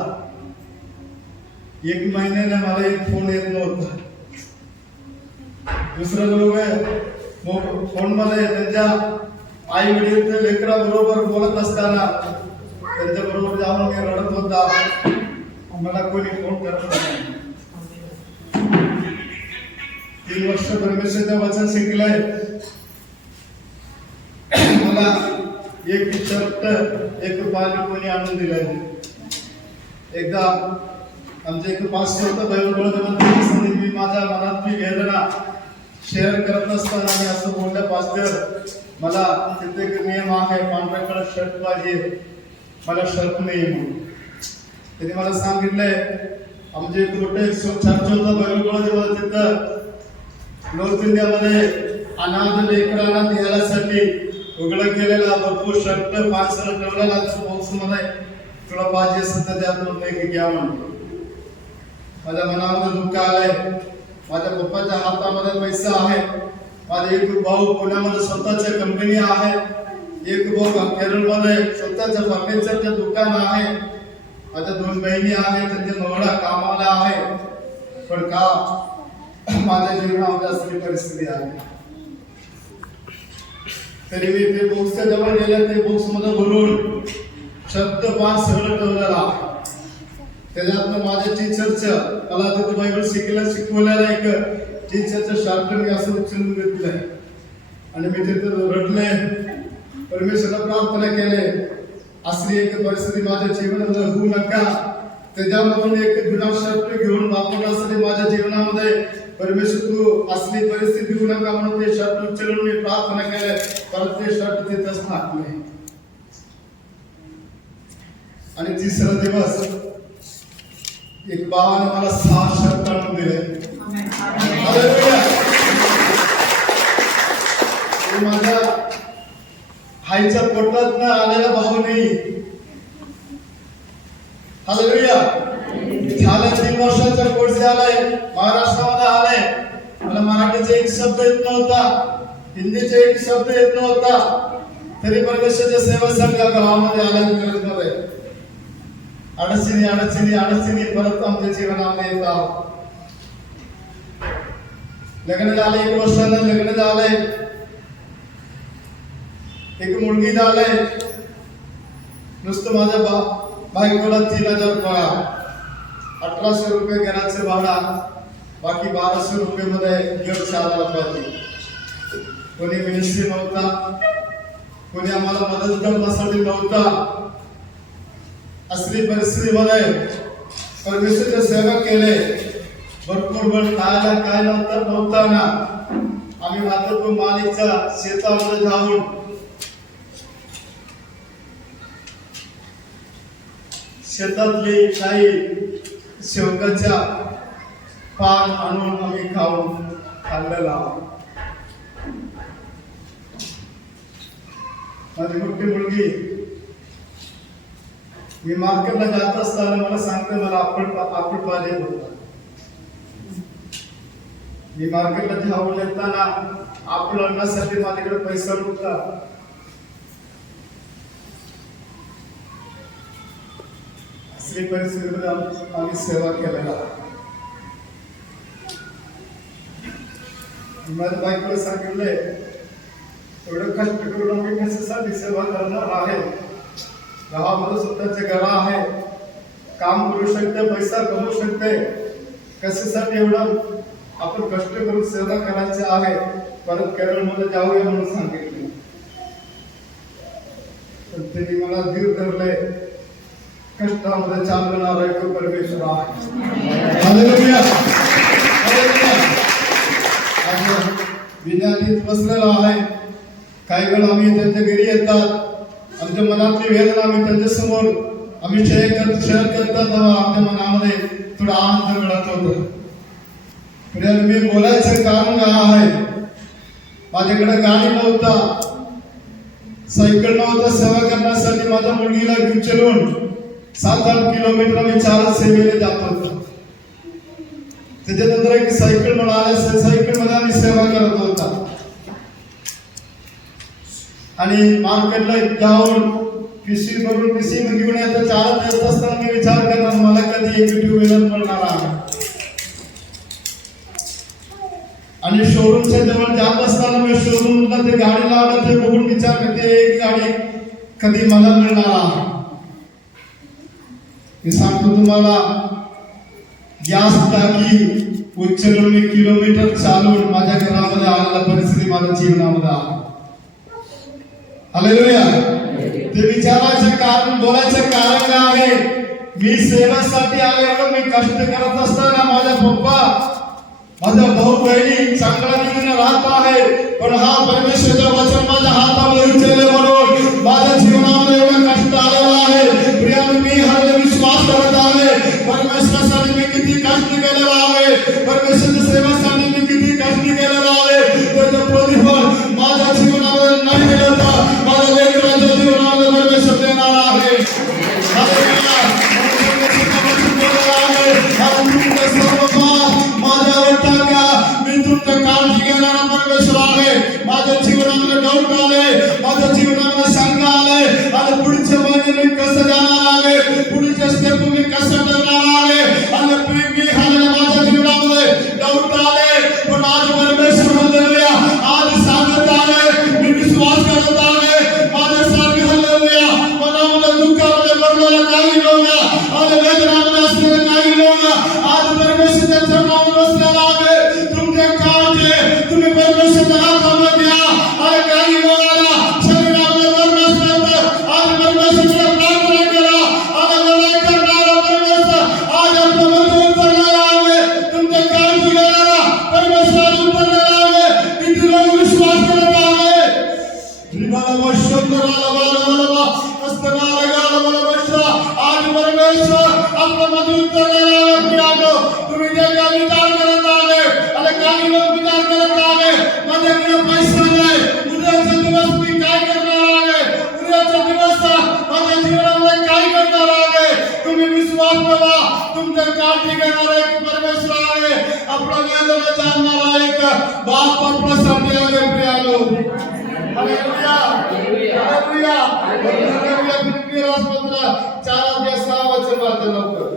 1 महिन्याला मला एक फोन येत नव्हता. दुसरे लोक फोन मध्ये त्यांच्या आई वडील लेकरा बरोबर बोलत असताना त्यांच्या बरोबर जाऊन मी रडत होता. मला कोणी फोन करत नाही. 3 वर्ष परमेश्वराचं वचन शिकलंय. मला एक शर्ट 1 पाणी कोणी आणून दिलं. एकदा आमच्या एक पास्टर होतं बायबल, मी माझ्या मनातली वेदना शेअर करत असताना मी असं बोललं, पास्टर मला तिथे एक नियम आहे, पांढऱ्या कलर शर्ट पाहिजे, मला शर्ट नाही म्हणून. त्यांनी मला सांगितलंय, आमचे एक मोठे चर्च होतं बायबल कॉलेजमध्ये, तिथं नॉर्थ इंडियामध्ये अनाथ लेकरांना द्यायसाठी उघडं केलेला भरपूर शर्ट 5 ठेवलेला बॉक्स मध्ये. तुला पाहिजे असेल तर त्यातून एक घ्या म्हणतो. माझ्या मनामध्ये दुःख आलंय. माझ्या पप्पाच्या हातामध्ये पैसा आहे. माझे 1 भाऊ पुण्यामध्ये स्वतःची कंपनी आहे. 1 भाऊ केरळमध्ये स्वतःचं फर्निचरचं दुकान आहे. माझ्या 2 बहिणी आहेत, त्यांचे नवरा कामाला आहे. पण का माझ्या जीवनामध्ये असली परिस्थिती आहे. तरी मी ते बुक्सच्या जवळ गेले, ते बुक्स मध्ये भरून शब्द 5 सगळं ठेवलेला आहे. त्याच्यातनं माझ्या टीचरचं, मला तिथे बायबल शिकवलेला एक टीचरचं शर्ट मी असं उचलून घेतलंय आणि मी तिथे रडले, परमेश्वराला प्रार्थना केले, असली एक परिस्थिती माझ्या जीवनामध्ये होऊ नका. त्याच्यामधून एक जुना शर्ट घेऊन वापरण्यासाठी माझ्या जीवनामध्ये परमेश्वर तू असली परिस्थिती होऊ नका म्हणून ते शर्ट उचलून मी प्रार्थना केले. परत ते शर्ट तिथंच टाकले. आणि 3रा दिवस एक बाबाने मला 6 शर्ट आणून दिले. माझ्या आईच्या पोटात न आलेला भाऊ नाही. हालेलुया. झाले 3 वर्षाचा कोर्स झालाय, महाराष्ट्रामध्ये आलाय. मला मराठीचा एक शब्द येत नव्हता, हिंदीचा एक शब्द येत नव्हता. तरी परमेश्वराच्या सेवेसाठी या गावामध्ये आल्याची गरज आहे. अडचणी परत आमच्या जीवनामध्ये येतात. लग्न झालं, 1 वर्षानं लग्न झालंय, एक मुलगी झालंय, नुसतं माझ्या बायकोला 3000 पगार, 1800 रुपये घराचे भाडा, बाकी 1200 रुपये मध्ये घर चालायला पाहिजे. कोणी मिनिस्ट्री नव्हता, कोणी आम्हाला मदत करण्यासाठी नव्हता. असली परिस्थितीमध्ये परमेश्वराची सेवा केले. भरपूर वेळ खायला काय नव्हता ना. आम्ही मातृ मालिकच्या शेतामध्ये जाऊन शेतातली काही शेवगाच्या पान आणून आम्ही खाल्लेला. माझी मोठी मुलगी मी मार्केटला जात असताना मला सांगते मला आपण पाहिजे होता. मी मार्केटला जाऊन येताना आपण आणण्यासाठी माझ्याकडे पैसा नव्हता. असली परिस्थितीमध्ये आम्ही सेवा केलेला. माझ्या बायकोला सांगितले एवढं कष्ट करून आम्ही कशासाठी सेवा करणार आहे. गावामध्ये स्वतःचे घर आहे, काम करू शकते, पैसा कमवू शकते, कशासाठी एवढं आपण कष्ट करून सेवा करायची आहे. परत केरळमध्ये जाऊया म्हणून सांगितले. पण त्यांनी मला धीर धरले. कष्टामध्ये चालवणारा एक परमेश्वर आहे. Hallelujah, hallelujah. आज विनयातीत बसलेला आहे. काही वेळ आम्ही त्यांच्या घरी येतात, आमच्या मनातली वेदना आम्ही त्यांच्यासमोर आम्ही शेअर करतात, तेव्हा आमच्या मनामध्ये थोडा आनंद मिळत होता. मी बोलायचं कारण काय आहे, माझ्याकडे गाडी नव्हता, सायकल नव्हता. सेवा करण्यासाठी माझ्या मुलगीला घेऊन चलून 7-8 किलोमीटर आम्ही चालत सेवेला जात होतो. त्याच्यानंतर एक सायकल मिळाली, सायकल मध्ये आम्ही सेवा करत होता. आणि मार्केटला जाऊन पिशवी घेऊन येतो. चालत येत असताना मी विचार करणार मला कधी एक 2 व्हीलर मिळणार आहे. आणि शोरूमच्या जवळ जात असताना मी शोरूमला ते गाडी लावलं ते बघून विचार करते एक गाडी कधी मला मिळणार आहे. मी सांगतो तुम्हाला, गॅस टाकी उचलून मी किलोमीटर चालून माझ्या घरामध्ये आलेला परिस्थिती माझ्या जीवनामध्ये आहे. हालेलुया. ते विचारायचं कारण, बोलायचं कारण काय आहे, मी सेवेसाठी आल्यावर मी कष्ट करत असताना माझा पप्पा माझा भाऊ बहिणी चांगला रीतीने राहत आहे. पण हा परमेश्वराचं वचन माझ्या हातामध्ये उचलले म्हणून माझ्या जीवनामध्ये एवढा कष्ट आलेला आहे. प्रियानो, मी हा विश्वास करत आहे परमेश्वरासाठी मी किती कष्ट केलेला आहे, परमेश्वराच्या सेवेसाठी मी किती कष्ट केलेला आहे. त्याचं प्रतिफळ माझ्या जीवनामध्ये नाही दिलं तर माझ्या लेकरांच्या जीवनामध्ये परमेश्वर देणार आहे. हालेलुया. माझ्यावर टाका, मी तुमचं काळजी घेणारा परमेश्वर आहे. माझ्या जीवनामध्ये डाऊट आले, माझ्या जीवनामध्ये शंका आले, आणि पुढच्या महिने मी कसं जाणार आहे, पुढच्या स्टेप मी कसं करणार आहे, आणि मी माझ्या जीवनामध्ये डाऊट आले. पण आज परमेश्वर हालेलुया आज सांगत आहे, मी विश्वास करत आहे माझ्यासाठी. हालेलुया. मनामध्ये दुःखामध्ये भरलेला काही लोक आणि वेदनामध्ये असलेले काही लोक आज परमेश्वराच्या चरणावर बसलेला आहे. तुमचे काळजी तुम्ही परमेश्वराच्या हातामध्ये द्या. आणि काही लोकांना शरीरामध्ये मरण असलं तर आज परमेश्वराला प्रार्थना करा. आणि लढाई करणारा परमेश्वर आज आपल्यामध्ये उतरलेला आहे. तुमच्या काळजी घेणारा परमेश्वर उतरलेला आहे. किती लोक विश्वास करत आहे. आज परमेश्वर आपल्यामध्ये उतरलेला आहे. तुम्ही जे काही विचार करत आहे, आणि काही लोक विचार करत आहे माझ्याकडे पैसा नाही, उद्याचा दिवस मी काय करणार आहे, उद्याचा दिवस माझ्या जीवनामध्ये काय करणार आहे. तुम्ही विश्वास ठेवा, तुमच्या काळजी घेणारा एक परमेश्वर आहे. आपला वेदना जाणणारा एक बाप आपल्यासाठी आहे. प्रियानो, हालेलुया. करूया फिलिपियरास पत्र 4:6 वचन वाचा लवकर.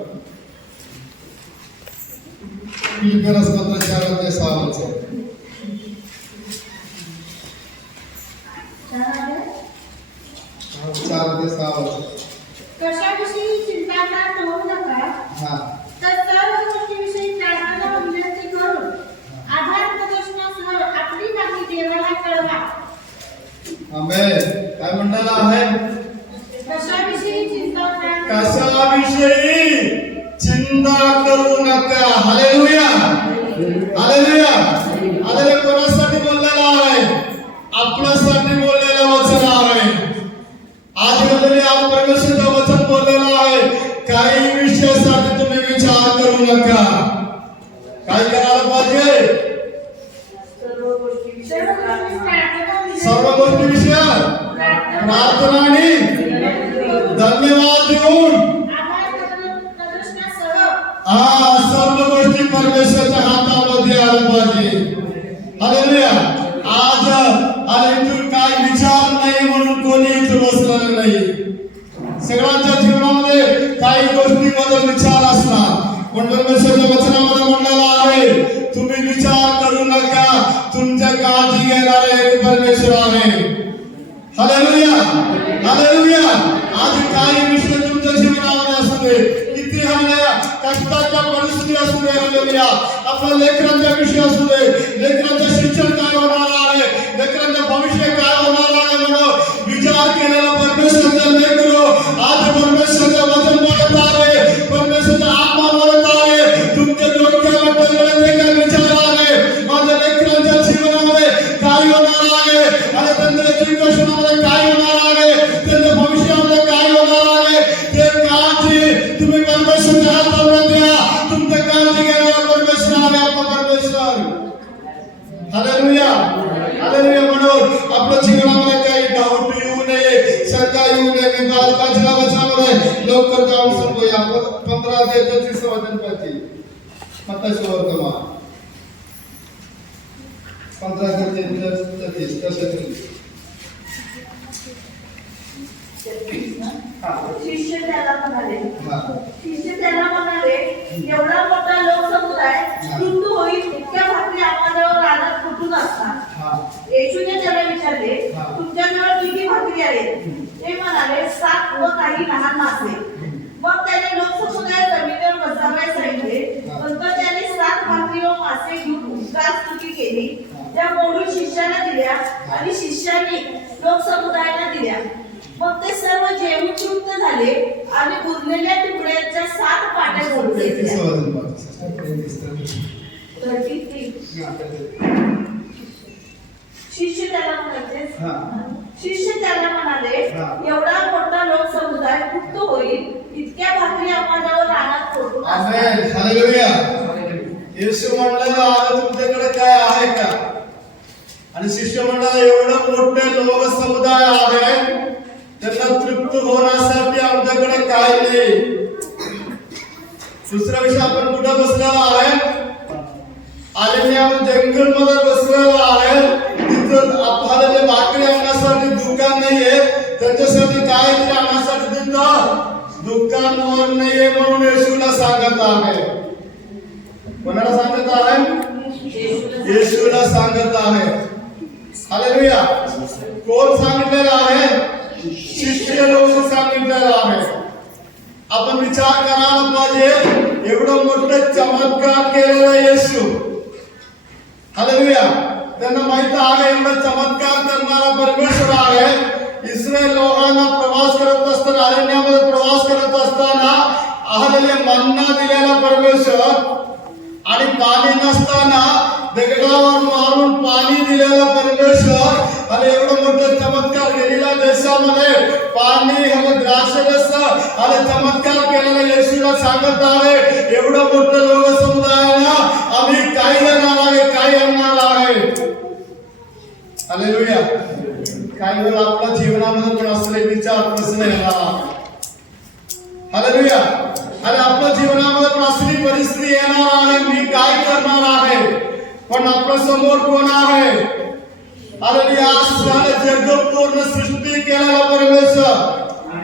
फिलिपियरास पत्र 4:6 वचन. 4:6 वचन. कशाविषयी चिंताग्रस्त होऊ नका, हा. तर सर्व गोष्टींविषयी प्रार्थना व विनंती करून आभार प्रदर्शनासह आपली मागणी देवाला कळवा. आमेन. काय म्हणताना आहे? कशाविषयी चिंताग्रस्त कशाविषयी चिंता करू नका. हालेलुया. हालेलुया. हालेलुया. कोणासाठी बोललेला आहे? आपल्यासाठी बोललेलं वचन आहे. आज परमेश्वराचं वचन बोललेलं आहे. काही विषयासाठी तुम्ही विचार करू नका. काय करायला पाहिजे? सर्व गोष्टी सर्व गोष्टी विषयात प्रार्थना आणि धन्यवाद देऊन आभार प्रदर्शनासह सर्व गोष्टी परमेश्वराच्या हातामध्ये आल्या पाहिजे. हालेलुया. आज इथून काय विचार नाही म्हणून कोणी इथं बसलेलं नाही. सगळ्यांच्या जीवनामध्ये काही गोष्टीबद्दल विचार असणार, पण परमेश्वराच्या वचनामध्ये म्हणलेलं आहे तुम्ही विचार करू नका, तुमच्या काळजी घेणारा एक परमेश्वर आहे. हालेलुया. हालेलुया. आज काही विषय तुमच्या जीवनामध्ये असू दे, किती हालेलुया कष्टाच्या परिस्थिती असू दे, हालेलुया आपल्या लेकरांचा विषय असू दे, लेकरांचं शिक्षण काय होणार आहे, लेकरांचं भविष्य काय होणार आहे म्हणून विचार केलेला परमेश्वराचा लेकरो आज परमेश्वराचं वचन बोलत आहे, परमेश्वराचा आत्मा बोलत आहे. तुमच्या डोक्यावर जे काही विचार आहे माझ्या लेकरांच्या जीवनामध्ये काय होणार आहे आणि त्यांच्या एज्युकेशनमध्ये काय होणार आहे, त्यांच्या भविष्यामध्ये काय होणार आहे, ते काळजी तुम्ही परमेश्वराच्या हातामध्ये द्या. तुमच्या काळजी घेणारा परमेश्वर आहे आपला परमेश्वर. हालेलुया. हालेलुया. म्हणून आपल्या जीवनामध्ये काही डाऊट येऊ नये, शंका येऊ नये. मी बालकाच्या वचनामध्ये लवकर जाऊन सांगूया. 15:33 वचन पाहिजे. मत्ताई वर्तमान 15:33 कसं शिष्य त्याला म्हणाले हा. शिष्य त्याला म्हणाले एवढा मोठा लोकसमुदाय मृत्यू होईल इतक्या भाकरी आम्हाजवळ रानात कुठून असतात. हा. येशूने त्याला विचारले हा. तुमच्याजवळ किती भाकरी आहेत? ते म्हणाले 7 व काही लहान मासे. मग त्याने लोकसमुदाय जमिनीवर बसावयास सांगितले. नंतर त्याने 7 भाकरी व मासे घेऊन उगाच स्तुती केली, त्या मोडून शिष्याला दिल्या आणि शिष्याने लोकसमुदायाला दिल्या. मग ते सर्व जेवून तृप्त झाले आणि उरलेल्या तुकड्यांच्या 7 पाट्या जोडून घेतल्या. 33. शिष्य त्याला म्हणाले एवढा मोठा लोकसमुदाय तृप्त होईल इतक्या भाकरी आम्हाजवळ रानात पोहोचून आमेन. हालेलुया. येशू म्हणलेलं आहे तुमच्याकडे काय आहे का? आणि शिष्य म्हणाला एवढं मोठे लोकसमुदाय आहे, त्यांना तृप्त होण्यासाठी आमच्याकडे काय नाही. दुसरा विषय आपण कुठं बसलेला आहे? आलेल्या जंगल मध्ये बसलेला आहे. तिथं आपल्याला भाकरी आणण्यासाठी दुकान नाहीये, त्याच्यासाठी काय तरी आणण्यासाठी तिथं दुकानवर नाहीये म्हणून येशूला सांगत आहे. कोणाला सांगत आहे? येशूला सांगत आहे. हालेलुया. कोण सांगितलेलं आहे? शिष्य लोक सांगितलेलं आहे. आपण विचार करायला पाहिजे एवढं मोठं चमत्कार केलेला येशू. हालेलुया. त्यांना माहित आहे एवढं चमत्कार करणारा परमेश्वर आहे. इस्रायल लोकांना प्रवास करत असताना, अरण्यामध्ये प्रवास करत असताना हालेलुया मन्ना दिलेला परमेश्वर आणि पाणी नसताना दगडावर मारून पाणी दिलेला परमेश्वर आणि एवढं मोठं चमत्कार गेलेल्या देशामध्ये पाणी आणि द्राक्षरस आणि चमत्कार केलेला येशूला सांगत आहे एवढं मोठं लोक समुदायाला आम्ही काय देणार आहे, काय आणणार आहे. हालेलुया. काही वेळा आपल्या जीवनामध्ये पण असले विचार प्रश्न येणार. हालेलुया. आणि आपल्या जीवनामध्ये पण असली परिस्थिती येणार आहे, मी काय करणार आहे. पण आपल्या समोर कोण आहे? हालेलुया आसमान जग पूर्ण सृष्टी केलेला परमेश्वर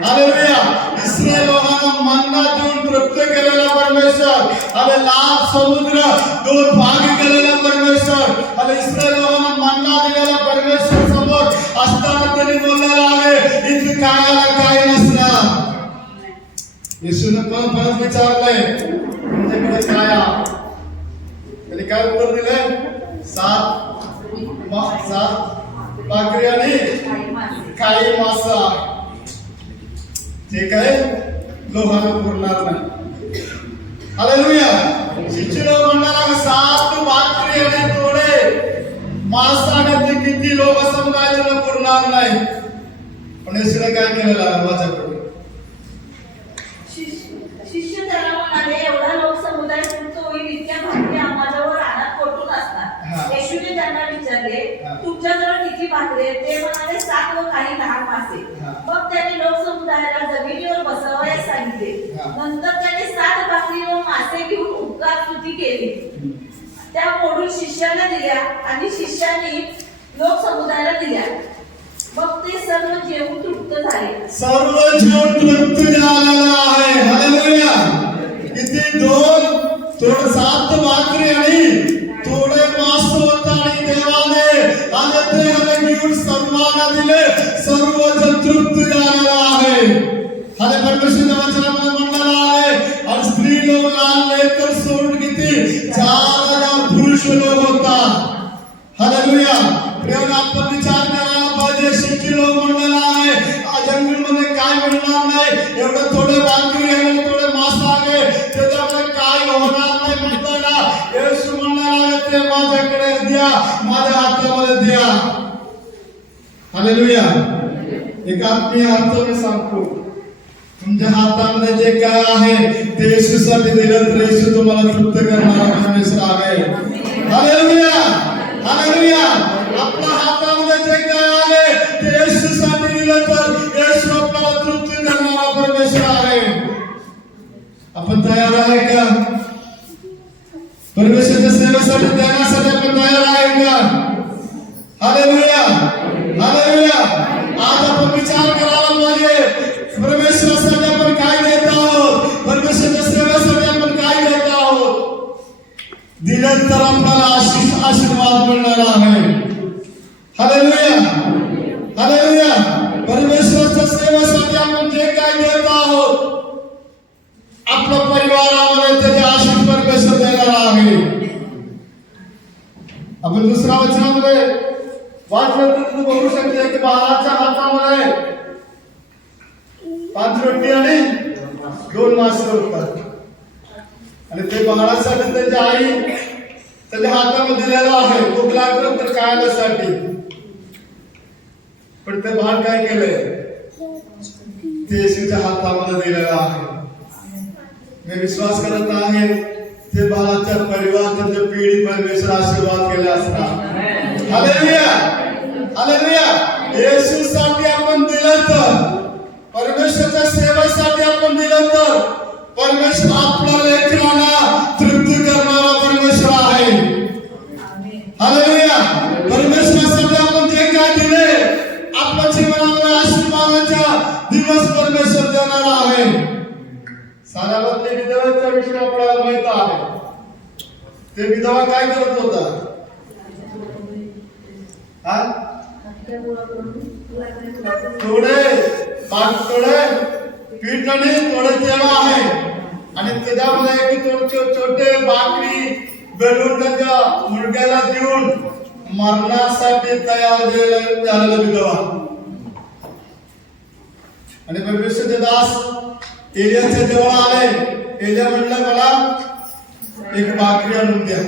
हालेलुया इस्रायल लोकांना मन्ना देऊन तृप्त केलेला परमेश्वर हाले लाल समुद्र दोन भाग केलेला परमेश्वर हाले इस्रायल लोकांना मन्ना दिलेला परमेश्वर समोर असताना त्यांनी बोललेला आहे इथे काय नसणार येशूने परत विचारलंय तुमच्याकडे काय आहे त्यांनी काय उत्तर दिले सात भाकरी आणि काही मासा ते काय लोकांना पुरणार नाही हालेलुया शिष्य म्हणणारा सात भाकरी आणि थोडे मासा आणि ते किती लोक समुदायाला पुरणार नाही पण येशूने काय केलेलं आहे माझ्याकडे शिष्य त्याला म्हणाले एवढा लोक समुदाय तुमचं होईल इतक्या भाकरी आम्हाजवळ रानात कोठून असणार येशूने त्यांना विचारले तुमच्याजवळ किती भाकरी आहेत ते म्हणाले 7 व काही लहान मासे मग त्याने लोक समुदायाला जमिनीवर बसवायला सांगितले नंतर त्याने 7 भाकरी व मासे घेऊन उपकार स्तुती केली त्या मोडून शिष्याला दिल्या आणि शिष्याने लोक समुदायाला दिल्या मग ते सर्व जेवून तृप्त झाले सर्व जेवण तृप्त झालेला आहे हालेलुया किती थोडं 7 भाकरी आणि थोडे मांस होता आणि देवाने आणि घेऊन सर्वांना दिले सर्व जण तृप्त झालेला आहे हाले परमेश्वराच्या वचनामध्ये म्हटलेला आहे आणि स्त्री लोक लहान लेकर सोडून किती 4000 पुरुष लोक होता हालेलुया प्रिय आपण विचार करायला पाहिजे शिक्षी लोक म्हणलेला आहे जंगलमध्ये काय मिळणार नाही एवढं थोडे भाकरी आणि थोडे मांस आहे त्याच्यामुळे काय होणार नाही म्हणताना येशू म्हणाला आहे ते माझ्याकडे द्या माझ्या हातामध्ये द्या हालेलुया एक आत्मीय अर्थ मी सांगतो तुमच्या हातामध्ये जे काय आहे ते येशूसाठी दिलं तर येशू तुम्हाला तृप्त करणारा परमेश्वर आहे हालेलुया हालेलुया आपल्या हातामध्ये जे काय आहे ते येशूसाठी दिलं तर येशू आपल्याला तृप्त करणारा परमेश्वर आहे आपण तयार आहे का परमेश्वराच्या सेवेसाठी देण्यासाठी आपण तयार आहे का हालेलुया हालेलुया आज आपण विचार करायला पाहिजे परमेश्वरासाठी आपण काय देत आहोत परमेश्वराच्या सेवेसाठी आपण काय देत आहोत दिलं तर आपल्याला आशीर्वाद मिळणार आहे हालेलुया हालेलुया परमेश्वराच्या सेवेसाठी आपण जे काय देत आहोत आपल्या परिवारामध्ये त्याचे आशीर्वाद परमेश्वर देणार आहे आपण दुसऱ्या वचनामध्ये वाचलं तर तुम्ही बघू शकता की बाळाच्या हातामध्ये 5 रोटी आणि 2 मासे होतात आणि ते बाळासाठी त्याची आई त्याच्या हातामध्ये दिलेला आहे भूक लागलं तर खायसाठी पण ते बाळ काय केलंय ते येशूच्या हातामध्ये दिलेलं आहे मी विश्वास करत आहे ते बाळाच्या परिवाराच्या पिढी परमेश्वर आशीर्वाद केले असणार हालेलुया हालेलुया येशूसाठी आपण दिलं तर परमेश्वराच्या सेवेसाठी आपण दिलं तर परमेश्वर आपल्या लेकरांना तृप्त करणारा परमेश्वर आहे हालेलुया परमेश्वरासाठी आपण जे काय दिले आपल्या जीवनामध्ये आशीर्वादाचा दिवस परमेश्वर देणार आहे सारामधले विधवेचा विषय आपल्याला माहित आहे ते विधवा काय करत होता थोडे पीठ आणि थोडे तेल आहे आणि त्याच्यामध्ये छोटे भाकरी बेलून त्याच्या मुलग्याला देऊन मरणासाठी तयार झालेला विधवा आणि परमेश्वराचे दास एलियाच्या जवळ आले एलिया म्हणलं मला एक भाकरी आणून द्या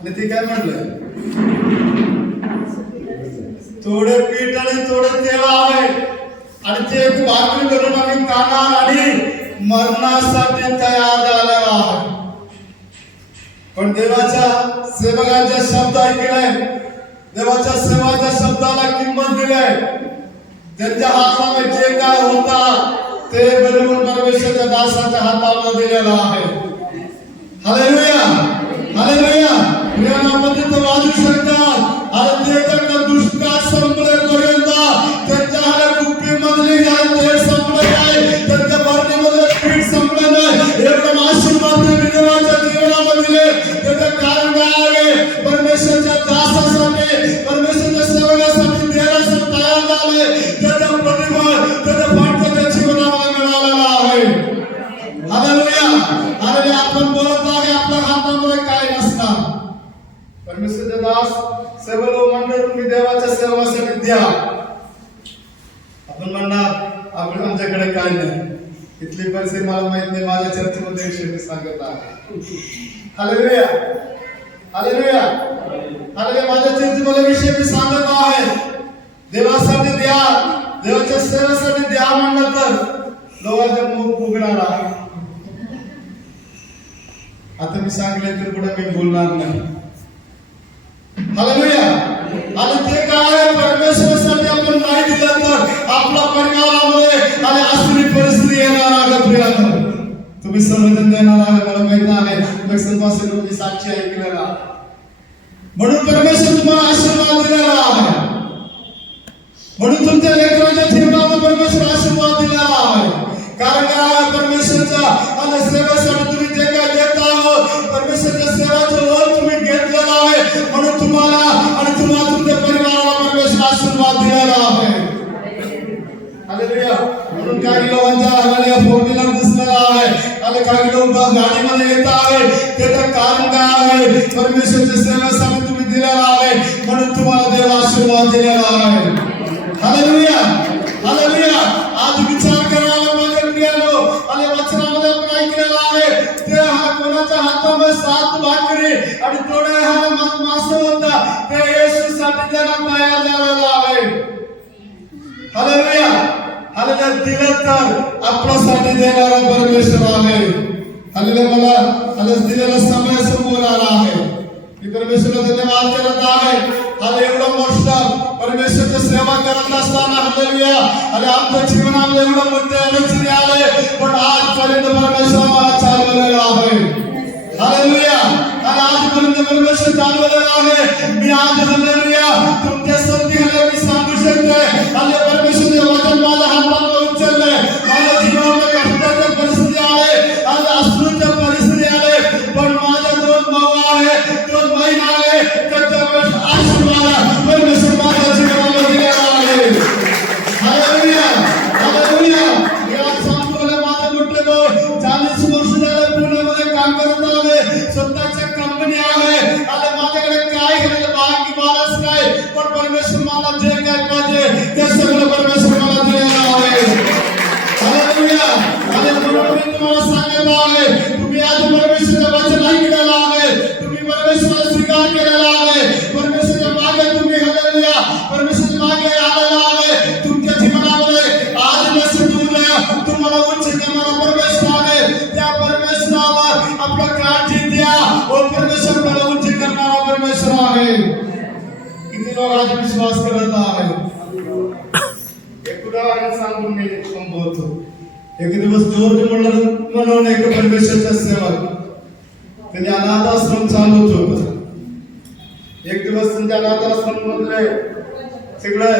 आणि ते काय म्हणलं थोडे पीठ आणि थोडे तेल आहे आणि ते एक भाकरी बनवून आम्ही खाणार आणि मरणासाठी तयार झालेला आहे पण देवाच्या सेवकाच्या शब्द ऐकले देवाच्या सेवाच्या शब्दाला किंमत दिली त्यांच्या हातामध्ये जे काय होता ते बरोबर परमेश्वराच्या दासाच्या हातामध्ये दिलेला आहे हालेलुया हालेलुया या नामाने तो वाजू शकतात परमेश्वराच्या दासासाठी परमेश्वराच्या सेवकासाठी देण्यासाठी तयार झाले त्याचा प्रतिफळ त्याचा फळ त्याच्या जीवनामध्ये मिळालेला आहे. Hallelujah hallelujah. आपण बोलत आहे आपल्या हातामध्ये काय नसणार. परमेश्वराचे दास सेवक म्हणले तुम्ही देवाच्या सेवासाठी द्या. आपण म्हणणार आमच्याकडे काय नाही. इथली परिस्थिती मला माहित नाही. माझ्या चर्चेमध्ये एक शेवटी सांगत आहे. Hallelujah hallelujah hallelujah. माझ्या चर्चेमध्ये विषय मी सांगत आहे देवासाठी द्या देवाच्या सेवेसाठी द्या म्हणलं तर लोकांचे मुख फुगणार आहे. आता मी सांगितले तर पुढे मी बोलणार नाही. हालेलुया. आणि ते काय परमेश्वरासाठी आपण नाही दिलं तर आपल्या परिवारामध्ये आणि असली परिस्थिती येणार आहे. प्रियानो तुम्ही सर्वजण देणार आहे मला माहिती आहे. लक्षात तुम्ही साक्षी ऐकलेला म्हणून परमेश्वर तुम्हाला आशीर्वाद दिलेला आहे. म्हणून तुमच्या लेकरांच्या जीवनात परमेश्वर आशीर्वाद दिलेला आहे. कारण काय परमेश्वरच्या आणि सेवेसाठी तुम्ही जे काय देत आहोत परमेश्वरच्या सेवाचं ओझ तुम्ही घेतलेला आहे. म्हणून तुम्हाला आणि तुमच्या परिवाराला परमेश्वर आशीर्वाद दिलेला आहे. हालेलुया. म्हणून काही लोकांच्या हाताला फोर व्हीलर दिसलेला आहे आणि काही लोक गाडीमध्ये येत आहे. त्याचं कारण काय आहे परमेश्वरच्या सेवेसाठी तुम्ही दिलेला आहे. म्हणून तुम्हाला देव आशीर्वाद दिलेला आहे. Hallelujah hallelujah. आज विचार करायला माझ्या प्रियानो आणि वचनामध्ये आपण ऐकलेला आहे ते कोणाच्या हातामध्ये 7 भाकरी आणि थोडे मासे होता ते येशूसाठी देण्यात तयार झालेला आहे. Hallelujah hallelujah. दिलं तर आपल्यासाठी देणारा परमेश्वर आहे. हालेलुया. मला आज दिलेला समय समोर आला आहे. मी परमेश्वराचा धन्यवाद करत आहे. आणि एवढं मोठं परमेश्वराची सेवा करत असताना हालेलुया आणि आमच्या जीवनामध्ये एवढं मोठे अडचणी आले पण आजपर्यंत परमेश्वर आम्हाला चालवलेला आहे. हालेलुया. आणि आजपर्यंत परमेश्वर चालवलेला आहे. मी आज हालेलुया तुमच्या संधी मी सांगू शकते आणि परमेश्वराचे वचन माझ्या हातामध्ये उचलले. माझ्या जीवनामध्ये कष्टाच्या परिस्थिती आले आणि अश्रूच्या परिस्थिती आले पण माझ्या 2 भाऊ आहे 2 बहीण आहे त्याच्या आशीर्वाद परमेश्वर माझ्या जीवनामध्ये दिलेला आहे. Hallelujah hallelujah. या सांगतोय माझे मोठे भाऊ 40 वर्ष झाले पुण्यामध्ये काम करत आहे. स्वतःच्या कंपनी आहे आणि माझ्याकडे काय घेण्याचं भाग्य मालाच नाही पण परमेश्वर मला जे काय पाहिजे ते सगळं परमेश्वर मला दिलेलं आहे. Hallelujah hallelujah. मी तुम्हाला सांगत आहे तुम्ही आज परमेश्वराचं वचन ऐकलेलं आहे. तुम्ही परमेश्वराला स्वीकार केलेला आहे. परमेश्वराच्या मागे तुम्ही हालेलुया परमेश्वराच्या मागे आलेला आहे. तुमच्या जीवनामध्ये आज नसेल तुम्हाला उच्च करणारा परमेश्वर आहे. त्या परमेश्वरावर आपला काळजी द्या. ओ परमेश्वर मला उच्च करणारा परमेश्वर आहे. किती लोक आज विश्वास करत आहेत. एक उदाहरण सांगून मी संबोधतो. एक दिवस जॉर्ज म्हणून एक परमेश्वराचा सेवक त्यांनी अनाथाश्रम चालवत होता. एक दिवस त्यांच्या अनाथाश्रम मधले सगळं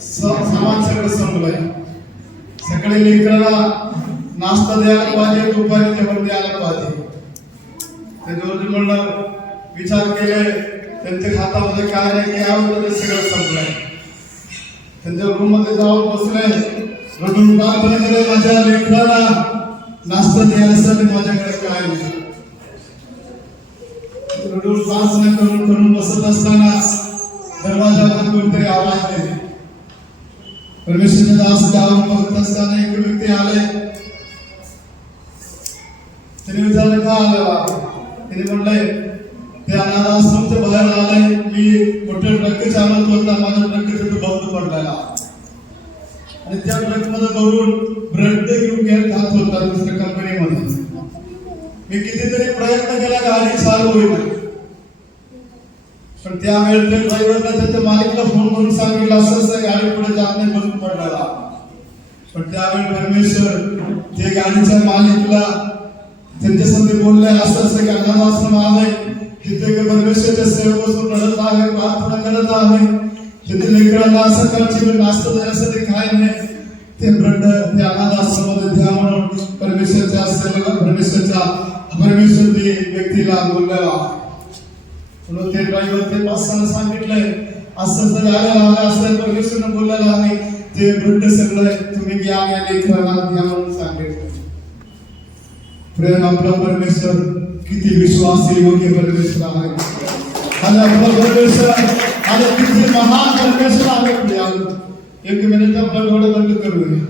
सामान सगळं संपलंय. सगळे लेकरांना नाश्ता द्यायला पाहिजे दुपारी जेवण द्यायला पाहिजे. ते जॉर्ज म्हणलं विचार केले त्यांच्या हातामध्ये काय नाही काय होतं ते सगळं संपलंय. त्यांच्या रूम मध्ये जाऊन बसले रडून प्रार्थना केले माझ्या लेकरांना नाश्ता द्यायसाठी माझ्याकडे काय नाही. रडून प्रार्थना करून बसत असताना दरवाजावर कोणतरी आवाज दिले. परमेश्वराचे दास जाऊन बघत असताना एक व्यक्ती आले. त्याने विचारलं का आलेला. त्याने म्हणले ते अनाथाश्रमच्या बाहेर आले. मी मोठे ट्रक चालवत होता. माझ्या ट्रक तिथे बंद पडलेला आणि त्या ट्रक मध्ये भरून ब्रेड घेऊन खात होता दुसऱ्या कंपनीमध्ये. मी कितीतरी प्रयत्न केला गाडी चालू होईल पण त्यावेळेस ट्रक ड्रायव्हरला त्याच्या मालिकला फोन करून सांगितलं असं गाडी पुढे जात नाही बंद पडलेला. पण त्यावेळी परमेश्वर ते गाडीच्या मालिकला त्यांच्यासमोर बोलले असं अनाथाश्रम आहे तिथे परमेश्वराच्या सेवेपासून रडत आहे प्रार्थना करत आहे. तिथे लेकरांना सकाळची नाश्ता देण्यासाठी काय नाही ते ब्रेड त्या अनाथाश्रमामध्ये द्या म्हणून परमेश्वरच्या सेवेला परमेश्वर व्यक्तीला बोललेला. म्हणून ते ड्रायव्हर ते पास्ताना सांगितलंय असं झालेलं आहे, असं परमेश्वरनं बोललेलं आहे, ते वृद्ध सगळं तुम्ही घ्या आणि लेकरांना घ्या म्हणून सांगितलं. प्रेम आपला परमेश्वर किती विश्वासी योग्य परमेश्वर आहे आणि आपला परमेश्वर आणि किती महान परमेश्वर आहे. एक मिनिट आपण डोळे बंद करूया.